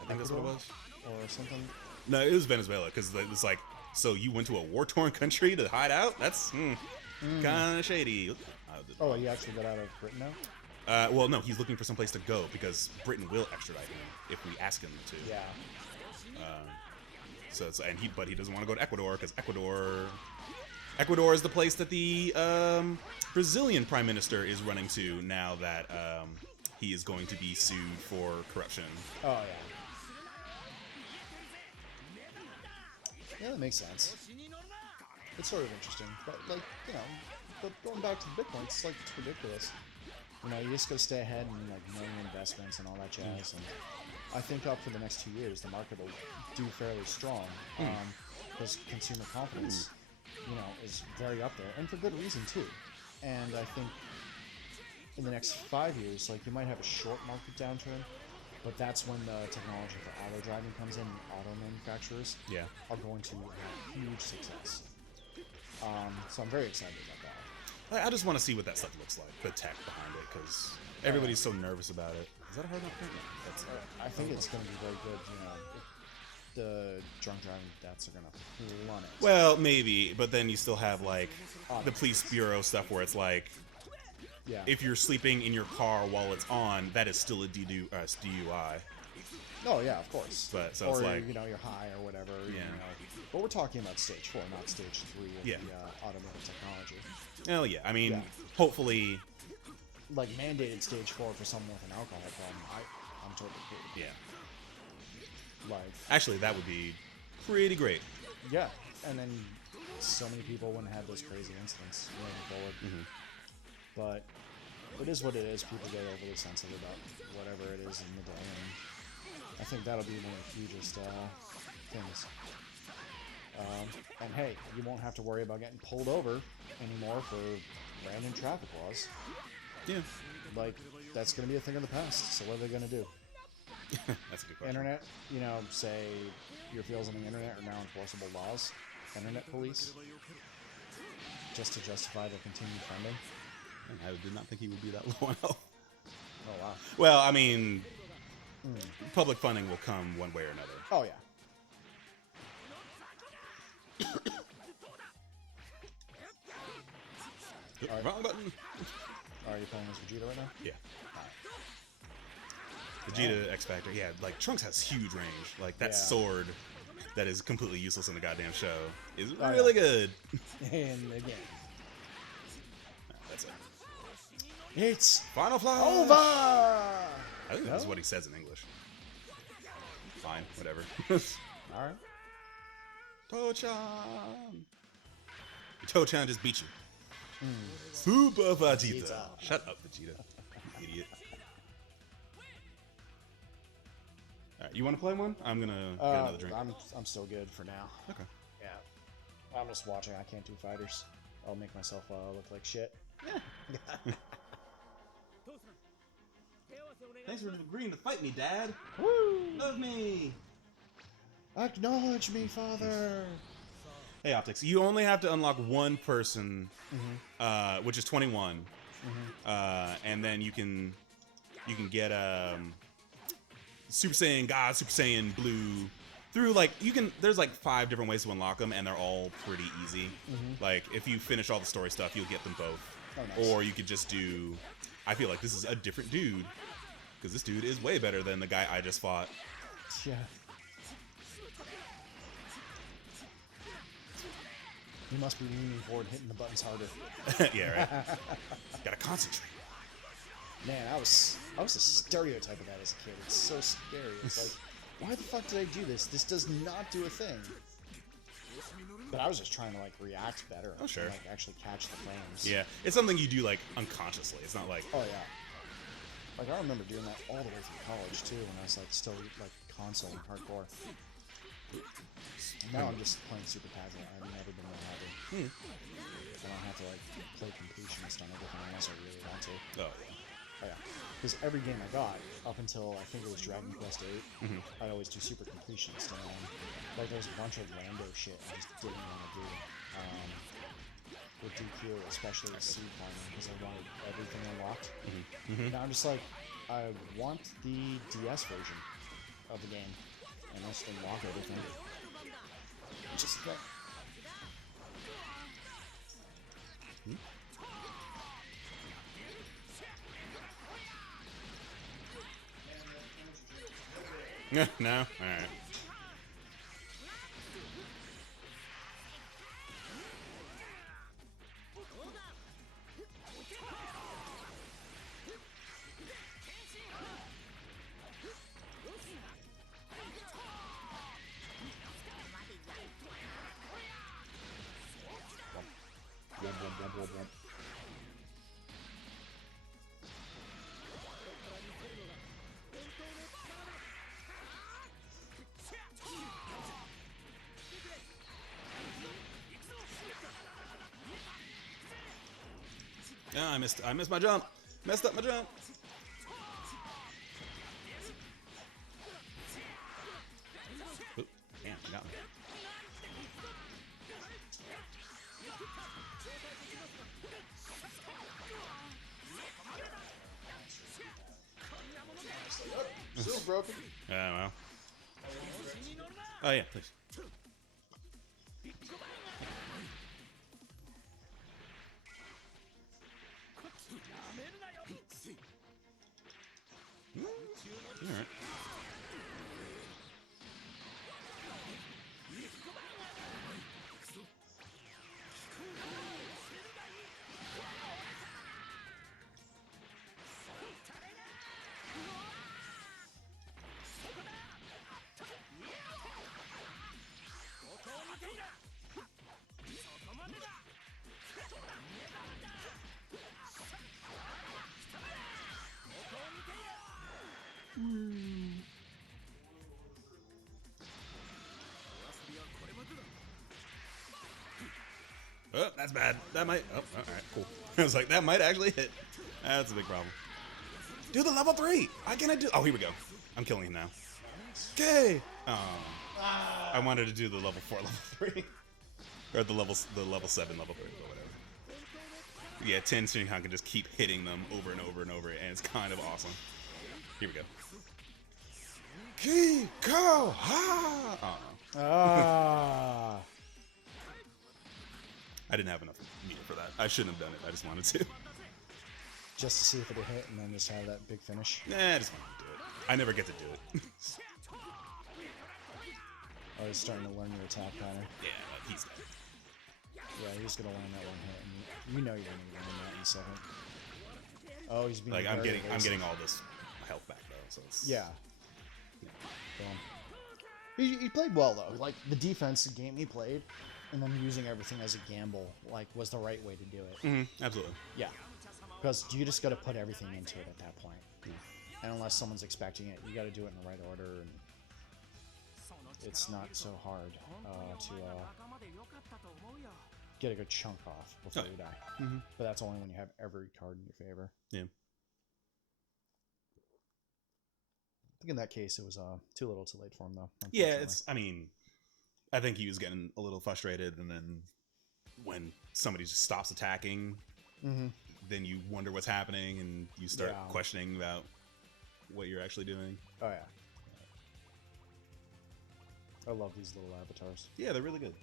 I think that's what it was. Or something. No, it was Venezuela because it's like, so you went to a war-torn country to hide out? That's kind of shady. Oh, he actually got out of Britain now? Well, no, he's looking for someplace to go because Britain will extradite him if we ask him to. Yeah. But he doesn't want to go to Ecuador because Ecuador is the place that the Brazilian prime minister is running to now that he is going to be sued for corruption. Oh yeah. Yeah, that makes sense. It's sort of interesting, but like, you know, but going back to the Bitcoin, it's like, it's ridiculous. You know, you just gotta stay ahead and like know your investments and all that jazz. And I think up for the next 2 years, the market will do fairly strong because consumer confidence, you know, is very up there, and for good reason too. And I think in the next 5 years, like, you might have a short market downturn, but that's when the technology for auto driving comes in. And auto manufacturers are going to have huge success. So I'm very excited about that. I just want to see what that stuff looks like, the tech behind it, because everybody's so nervous about it. Is that a hard enough print? I think it's going to be very good. You know, the drunk driving deaths are going to plummet. Well, maybe, but then you still have like the police bureau stuff where it's like, if you're sleeping in your car while it's on, that is still a DUI. Oh yeah, of course. But so or it's like, you know, you're high or whatever. You know. But we're talking about stage 4, not stage 3 of the automated technology. Oh yeah, I mean, hopefully, like mandated stage 4 for someone with an alcohol problem. I'm totally cool. Yeah. Like, actually, that would be pretty great. Yeah, and then so many people wouldn't have those crazy incidents moving forward. Mm-hmm. But it is what it is. People get overly sensitive about whatever it is in the day, and I think that'll be one of the hugest things. And hey, you won't have to worry about getting pulled over anymore for random traffic laws. Yeah. Like, that's going to be a thing of the past. So what are they going to do? That's a good question. Internet, you know, say your fields on the internet are now enforceable laws. Internet police. Just to justify their continued funding. I did not think he would be that low on health. Oh, wow. Well, I mean, public funding will come one way or another. Oh, yeah. Right. Wrong button. Are you playing as Vegeta right now? Yeah. Vegeta X Factor. Yeah, like Trunks has huge range. Like that sword that is completely useless in the goddamn show is really good. In the game. That's it. It's Final Flash! over! I think that's what he says in English. Fine, whatever. Alright. Toe-chan! Toe-chan just beat you. Super Vegeta. Shut up, Vegeta. You idiot. Alright, you want to play one? I'm gonna get another drink. I'm still good for now. Okay. Yeah. I'm just watching. I can't do fighters. I'll make myself look like shit. Thanks for agreeing to fight me, Dad. Woo! Love me. Acknowledge me, father. Hey, Optics, you only have to unlock one person, which is 21, and then you can get Super Saiyan God, Super Saiyan Blue through there's like 5 different ways to unlock them, and they're all pretty easy. Like if you finish all the story stuff, you'll get them both. Oh, nice. Or you could just do. I feel like this is a different dude because this dude is way better than the guy I just fought. Yeah. You must be leaning forward, hitting the buttons harder. Yeah, right. Gotta concentrate. Man, I was a stereotype of that as a kid. It's so scary. It's like, why the fuck did I do this? This does not do a thing. But I was just trying to like react better. Oh, sure. And, like actually catch the flames. Yeah, it's something you do like unconsciously. It's not like. Oh yeah. Like I remember doing that all the way through college too, when I was like still like console and hardcore. And now I'm just playing super casual. I've never been more happy. I don't have to like play completionist on everything unless I really want to. Oh yeah. Oh yeah. Because every game I got, up until I think it was Dragon Quest 8, I'd always do super completionist, and like there was a bunch of rando shit I just didn't want to do. With DQ, especially with seed farming, because I wanted everything unlocked. Now I'm just like, I want the DS version of the game, and I just unlock everything. Just like. No? Alright. Oh, I missed my jump. Messed up my jump. Oop, damn, you got me. Still broken. Well. Oh yeah, please. Alright. Oh, that's bad. That might. Oh, all right, cool. I was like, that might actually hit. That's a big problem. Do the level 3. How can I do? Oh, here we go. I'm killing him now. Okay. Oh, I wanted to do the level 4, level 3, or the level 7, level 3, or whatever. Yeah, 10 Shinhan can just keep hitting them over and over and over, and it's kind of awesome. Here we go. Kiko ha! Oh. Ah. I didn't have enough meter for that. I shouldn't have done it. I just wanted to. Just to see if it would hit and then just have that big finish. Nah, I just wanted to do it. I never get to do it. Oh, he's starting to learn your attack pattern. Yeah, he's dead. Yeah, he's gonna land that one hit, and you know you're gonna land that in a second. Oh, he's being Like I'm very getting evasive. all this health back though, so it's Yeah. He played well though. Like the defense game he played, and then using everything as a gamble, like was the right way to do it. Absolutely. Yeah, because you just got to put everything into it at that point. And unless someone's expecting it, you got to do it in the right order, and it's not so hard to get a good chunk off before you die. But that's only when you have every card in your favor. Yeah. I think in that case it was too little too late for him though. Yeah, I mean, I think he was getting a little frustrated, and then when somebody just stops attacking, then you wonder what's happening, and you start questioning about what you're actually doing. Oh yeah. I love these little avatars. Yeah, they're really good.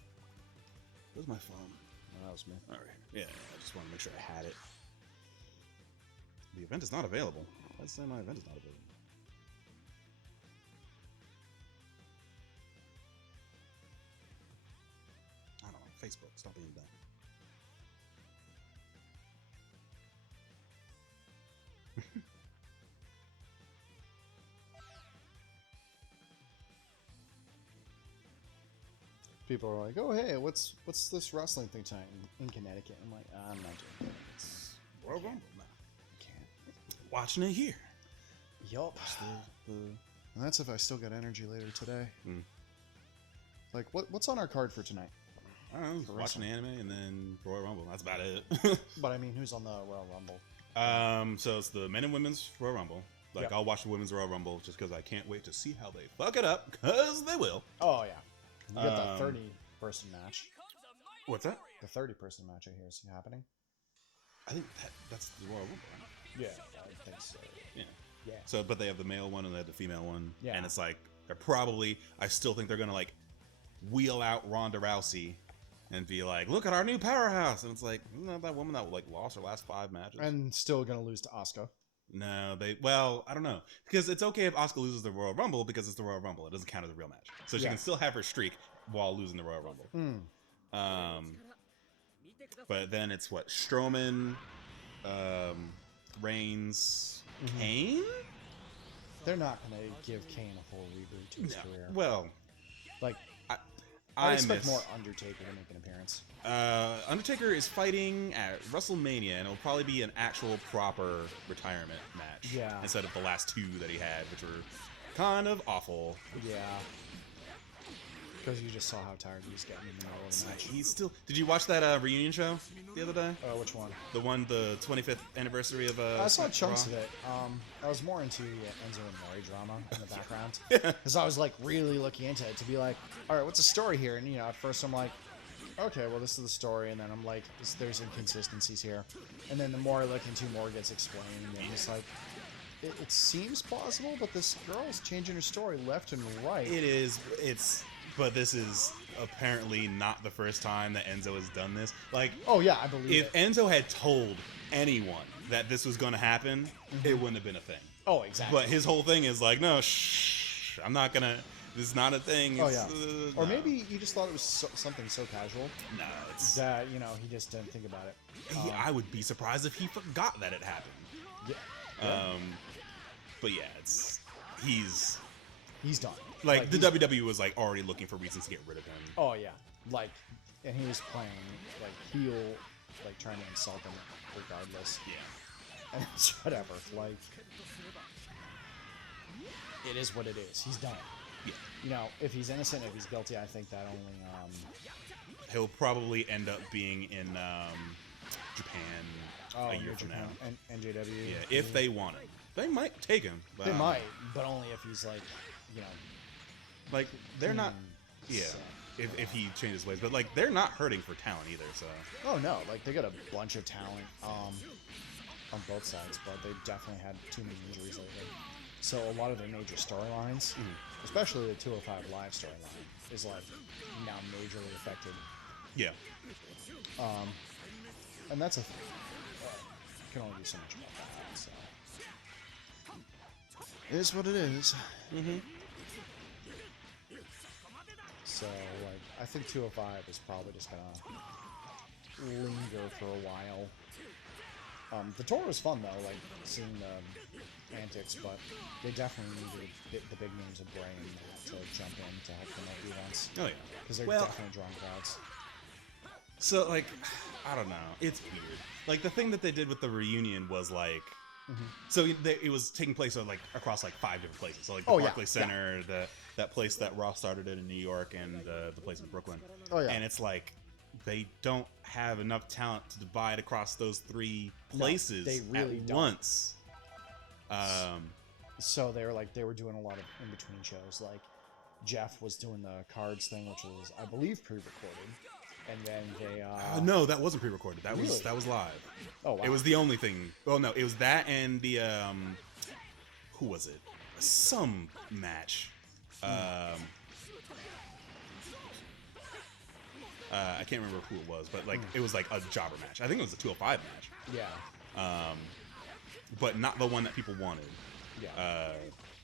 Where's my phone? Oh, that was me. All right. Yeah, I just want to make sure I had it. The event is not available. Let's say my event is not available. I don't know. Facebook, stop being dumb. People are like, "Oh, hey, what's this wrestling thing tonight in Connecticut?" I'm like, "I'm not doing it. It's Royal Rumble? No. I can't." Watching it here. Yup. And that's if I still got energy later today. Like, what's on our card for tonight? I don't know. Just watching anime and then Royal Rumble. That's about it. But I mean, who's on the Royal Rumble? So it's the men and women's Royal Rumble. Like, Yep. I'll watch the women's Royal Rumble just because I can't wait to see how they fuck it up, because they will. Oh yeah, you got the 30-person match. What's that? The 30-person match I hear is happening. I think that's the Royal Rumble, right? Yeah, I think so. Yeah. Yeah. So, but they have the male one and they have the female one. Yeah. And it's like, they're probably, I still think they're going to, like, wheel out Ronda Rousey and be like, look at our new powerhouse. And it's like, no, that woman that, like, lost her last 5 matches. And still gonna lose to Asuka. No, I don't know. Because it's okay if Asuka loses the Royal Rumble because it's the Royal Rumble. It doesn't count as a real match. So she can still have her streak while losing the Royal Rumble. But then it's what? Strowman, Reigns, Kane? They're not gonna give Kane a full reboot to his career. Well, Like, I expect more Undertaker to make an appearance. Undertaker is fighting at WrestleMania, and it'll probably be an actual proper retirement match. Yeah. Instead of the last 2 that he had, which were kind of awful. Yeah. Because you just saw how tired he was getting in the middle of the match. He's still. Did you watch that reunion show the other day? Which one? The 25th anniversary of. I saw chunks Raw? of it. I was more into Enzo and Mori drama in the background. Because I was like really looking into it to be like, all right, what's the story here? And at first I'm like, okay, well this is the story, and then I'm like, there's inconsistencies here. And then the more I look into, more gets explained, and it's like, it seems plausible, but this girl's changing her story left and right. It is. But this is apparently not the first time that Enzo has done this. Like, oh yeah, I believe if Enzo had told anyone that this was going to happen, it wouldn't have been a thing. Oh, exactly. But his whole thing is like, no, shh, I'm not gonna. This is not a thing. Oh It's, yeah. Or no. maybe he just thought it was something so casual No, it's. that he just didn't think about it. I would be surprised if he forgot that it happened. Yeah. But yeah, he's He's done. like the WWE was like already looking for reasons to get rid of him. Oh yeah, and he was playing like heel, like trying to insult him regardless. Yeah. And it's whatever. Like, it is what it is. He's done it. Yeah. If he's innocent, if he's guilty, I think that only He'll probably end up being in Japan Oh, a year New from Japan, now. and NJW. Yeah, if they want him, they might take him. But They I don't know. might, but only if he's like, you know, Like they're not. clean Yeah, set. if he changes ways, but like they're not hurting for talent either. So Oh no, like they got a bunch of talent on both sides, but they definitely had too many injuries lately. So a lot of their major storylines, especially the 205 Live storyline, is like now majorly affected. yeah, And that's a can only do so much about that. So it is what it is. So like I think 205 is probably just gonna linger for a while. The tour was fun though, like seeing the antics, but they definitely needed the big names of Bray and Matt to jump in to help promote the events oh yeah. because they're Well, definitely drawing crowds. so like, I don't know. It's weird. Like the thing that they did with the reunion was like, so it was taking place like across like 5 different places. So like the Oh, yeah, Barclays Center, that place that Raw started in New York, and the place in Brooklyn. Oh, yeah. And it's like they don't have enough talent to divide across those 3 No, places they really at don't. once. So they were doing a lot of in between shows. Like Jeff was doing the cards thing, which was I believe pre-recorded, and then they no, that wasn't pre-recorded. That Really? was live. Oh wow. It was the only thing. Well, no, it was that and the who was it? Some match. I can't remember who it was, but like it was like a jobber match. I think it was a 205 match, yeah. but not the one that people wanted. Yeah.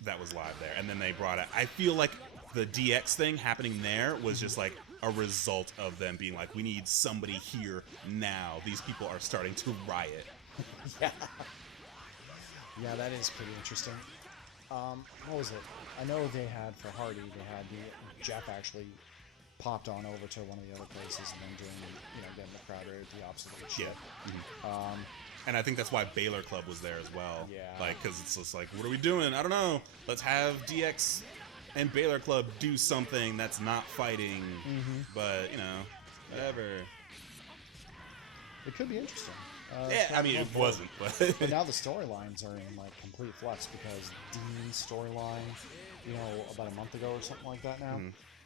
That was live there, and then they brought it. I feel like the DX thing happening there was just like a result of them being like, we need somebody here now. These people are starting to riot. Yeah. Yeah, that is pretty interesting. What was it? I know they had for Hardy, they had Jeff actually popped on over to one of the other places and then doing, getting the crowd ready with the obsolete shit. And I think that's why Baylor Club was there as well. Yeah. Like, because it's just like, what are we doing? I don't know. Let's have DX and Baylor Club do something that's not fighting, but, whatever. It could be interesting. Yeah, I mean, it wasn't, but... But now the storylines are in, like, complete flux because Dean's storyline, about a month ago or something like that now.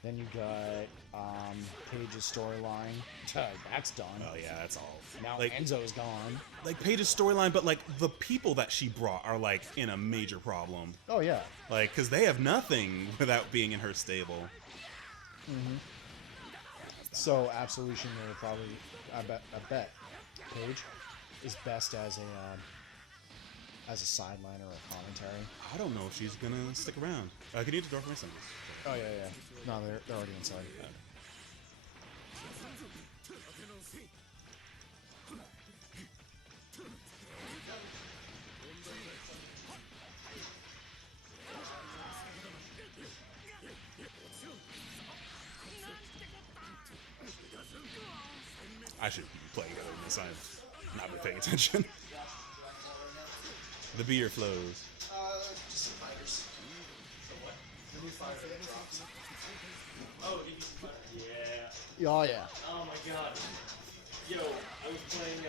Then you got Paige's storyline. That's done. Oh, yeah, that's all. Now like, Enzo's gone. Like, Paige's storyline, but, like, the people that she brought are, like, in a major problem. Oh, yeah. Like, because they have nothing without being in her stable. So, Absolution will probably, I bet Paige is best as a sideline or a commentary. I don't know if she's gonna stick around. Can you hit the door for me, somebody? Oh, yeah. No, they're already inside. I should be playing other than this. I've not been paying attention. The beer flows. Just some fighters. So what? The new fighter that drops. Oh, did you? Yeah. Oh, yeah. Oh my god. Yo, I was playing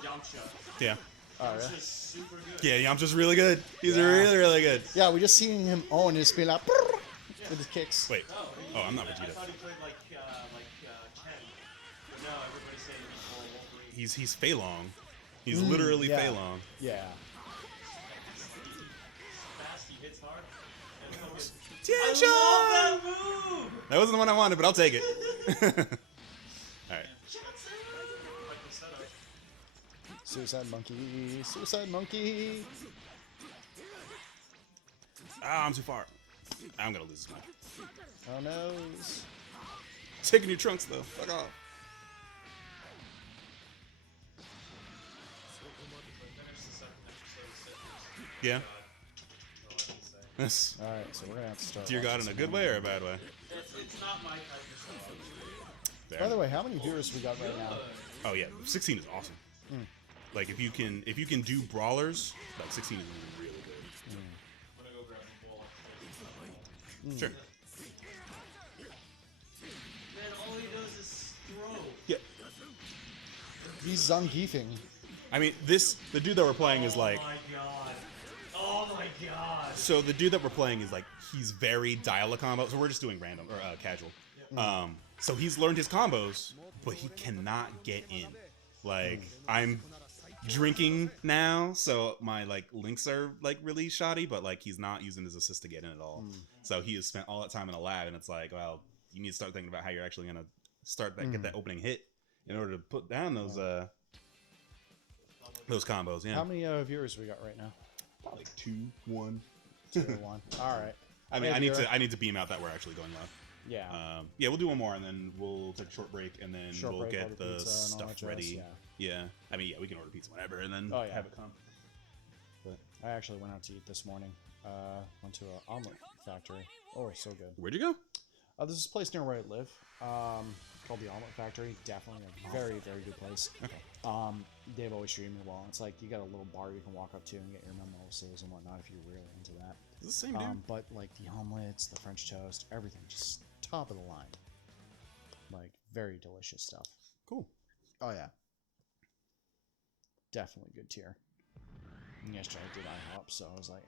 Yamcha. Yeah. Oh, yeah. Yamcha's super good. Yeah, Yamcha's really good. He's Yeah. really, really good. Yeah, we just seen him own his spin up with his kicks. Wait. Oh, I'm not I Vegeta. thought he played like Ken. But no, everybody's saying he's full Wolverine. He's Fei Long. He's literally yeah. Fei Long. Yeah. Fast, he hits hard. And he'll get... Tianxia! I love that move! That wasn't the one I wanted, but I'll take it. Alright. Like the setup. Suicide Monkey. Suicide Monkey. Ah, I'm too far. I'm gonna lose this match. Oh, no. Taking your trunks, though. Fuck off. Yeah. Yes. Alright, so we're going to have to start. Dear God, watching in a some good more. way or a bad way? It's not my type of show. By the way, how many viewers we got right now? Oh yeah, 16 is awesome. Like if you can do brawlers, like 16 is really good. I'm gonna go grab a bowl. Sure. Man, all he does is He's Zangiefing. I mean, the dude that we're playing is like. Oh my god. Oh my god. So the dude that we're playing is like he's very dial a combo. So we're just doing random or casual. So he's learned his combos, but he cannot get in. Like I'm drinking now, so my like links are like really shoddy, but like he's not using his assist to get in at all. So he has spent all that time in a lab, and it's like, well, you need to start thinking about how you're actually gonna start that get that opening hit in order to put down those combos. Yeah. How many viewers we got right now? Like 2, 1. 2 or 1. All right. I mean, Hey, I need to beam out that we're actually going live. Yeah. Yeah, we'll do one more, and then we'll take a short break, and then Short we'll break, get order the pizza and all stuff that jazz, ready. Yeah. I mean, yeah, we can order pizza whenever, and then Oh, yeah. have it come. But I actually went out to eat this morning. Went to an omelet factory. Oh, so good. where'd you go? There's this place near where I live, called the Omelet Factory. Definitely a very, very good place. Okay. They've always treated me well. It's like you got a little bar you can walk up to and get your mimosas and whatnot if you're really into that. Is it the same dude? But like the omelets, the French toast, everything just top of the line. Like very delicious stuff. Cool. Oh yeah, definitely good tier. And yesterday I did IHOP, so I was like,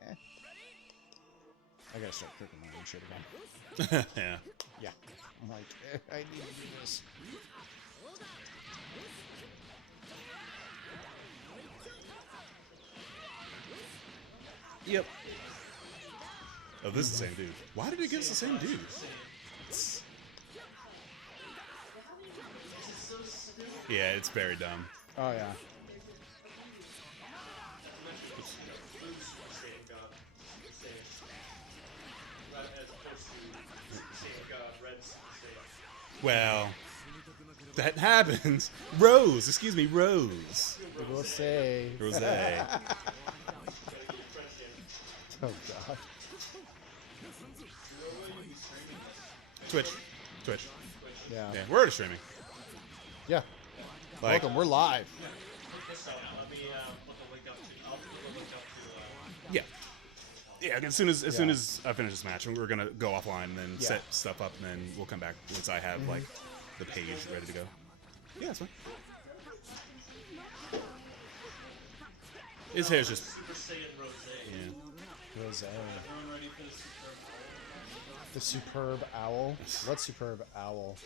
I gotta start cooking my own shit again. Yeah. Yeah, I'm like, I need to do this. Yep. Oh, this is the same dude. Why did it give us the same dude? Yeah, it's very dumb. Oh yeah. Well, that happens. Rose, excuse me, Rose. Rose. Rose. Oh god. Twitch. Yeah. Yeah, we're already streaming. Yeah. Like, Welcome. We're live. yeah. Yeah, as soon as I finish this match, we're gonna go offline and then set stuff up, and then we'll come back once I have like the page ready to go. Yeah, that's fine. His hair's just Rose. The superb owl. What superb owl?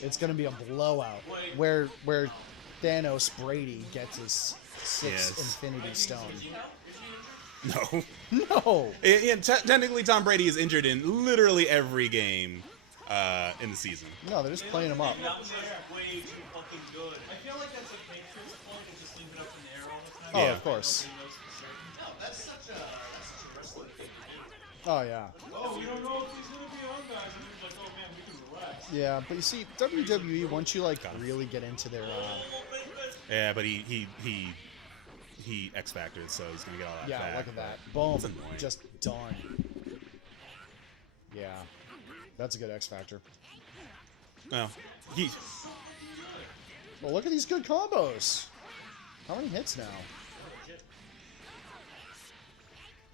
It's gonna be a blowout. Where Thanos Brady gets his 6 Infinity Stone. no. No. Yeah, technically, Tom Brady is injured in literally every game in the season. No, they're just playing him up. That was way too fucking good. I feel like that's a Patriots point and just leave it up in the air all the time. Oh, Yeah. of course. No, that's such a wrestling thing to do. Oh yeah. Oh, we don't know if he's gonna be on, guys. And he's like, oh man, we can relax. Yeah, but you see, WWE, once you like really get into their Yeah, but he X factored, so he's gonna get all that. yeah, back, look at but that. Boom. it's annoying. Just done. Yeah. That's a good X Factor. Well, he. Well, look at these good combos. How many hits now?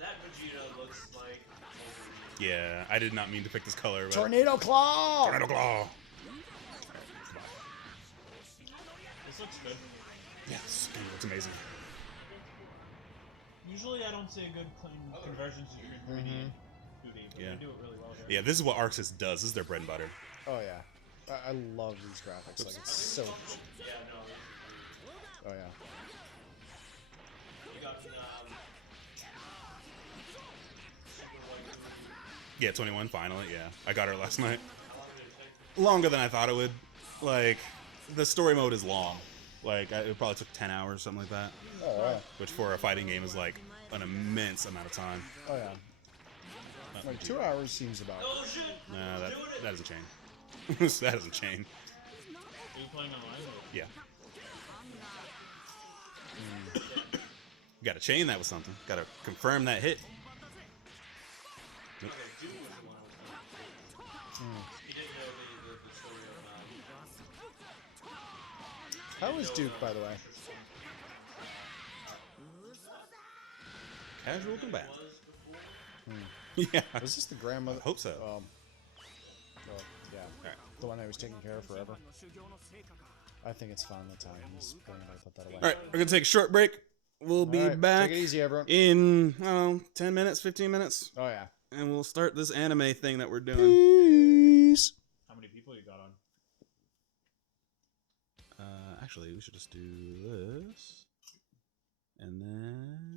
That Vegeta looks like. Yeah, I did not mean to pick this color. But Tornado Claw! Tornado Claw. This looks good. Yes, it looks amazing. Usually I don't see a good clean conversions between 3D and 2D, but Yeah. they do it really well here. Yeah, this is what Arxis does. This is their bread and butter. Oh yeah. I love these graphics. Like, it's so... Yeah, no. Oh yeah. You got, Yeah, 21, finally, yeah. I got her last night. Longer than I thought it would. Like, the story mode is long. Like, it probably took 10 hours, something like that. Oh yeah. Which for a fighting game is like an immense amount of time. Oh yeah. Like 2 hours seems about... oh shit! Nah, that is a chain. That is a chain. Are you playing online? Or? Yeah. Got to chain that with something. Got to confirm that hit. Nope. He didn't know the story of How is Duke, by the way? Casual combat. Yeah. Was this the grandmother? I hope so. Oh, yeah. Alright. The one I was taking care of forever. I think it's fine. The time he's going to put that away. All right, we're gonna take a short break. We'll be right, back take it easy, everyone. in 10 minutes, 15 minutes, Oh yeah. and we'll start this anime thing that we're doing. Peace. How many people you got on? Actually, we should just do this, and then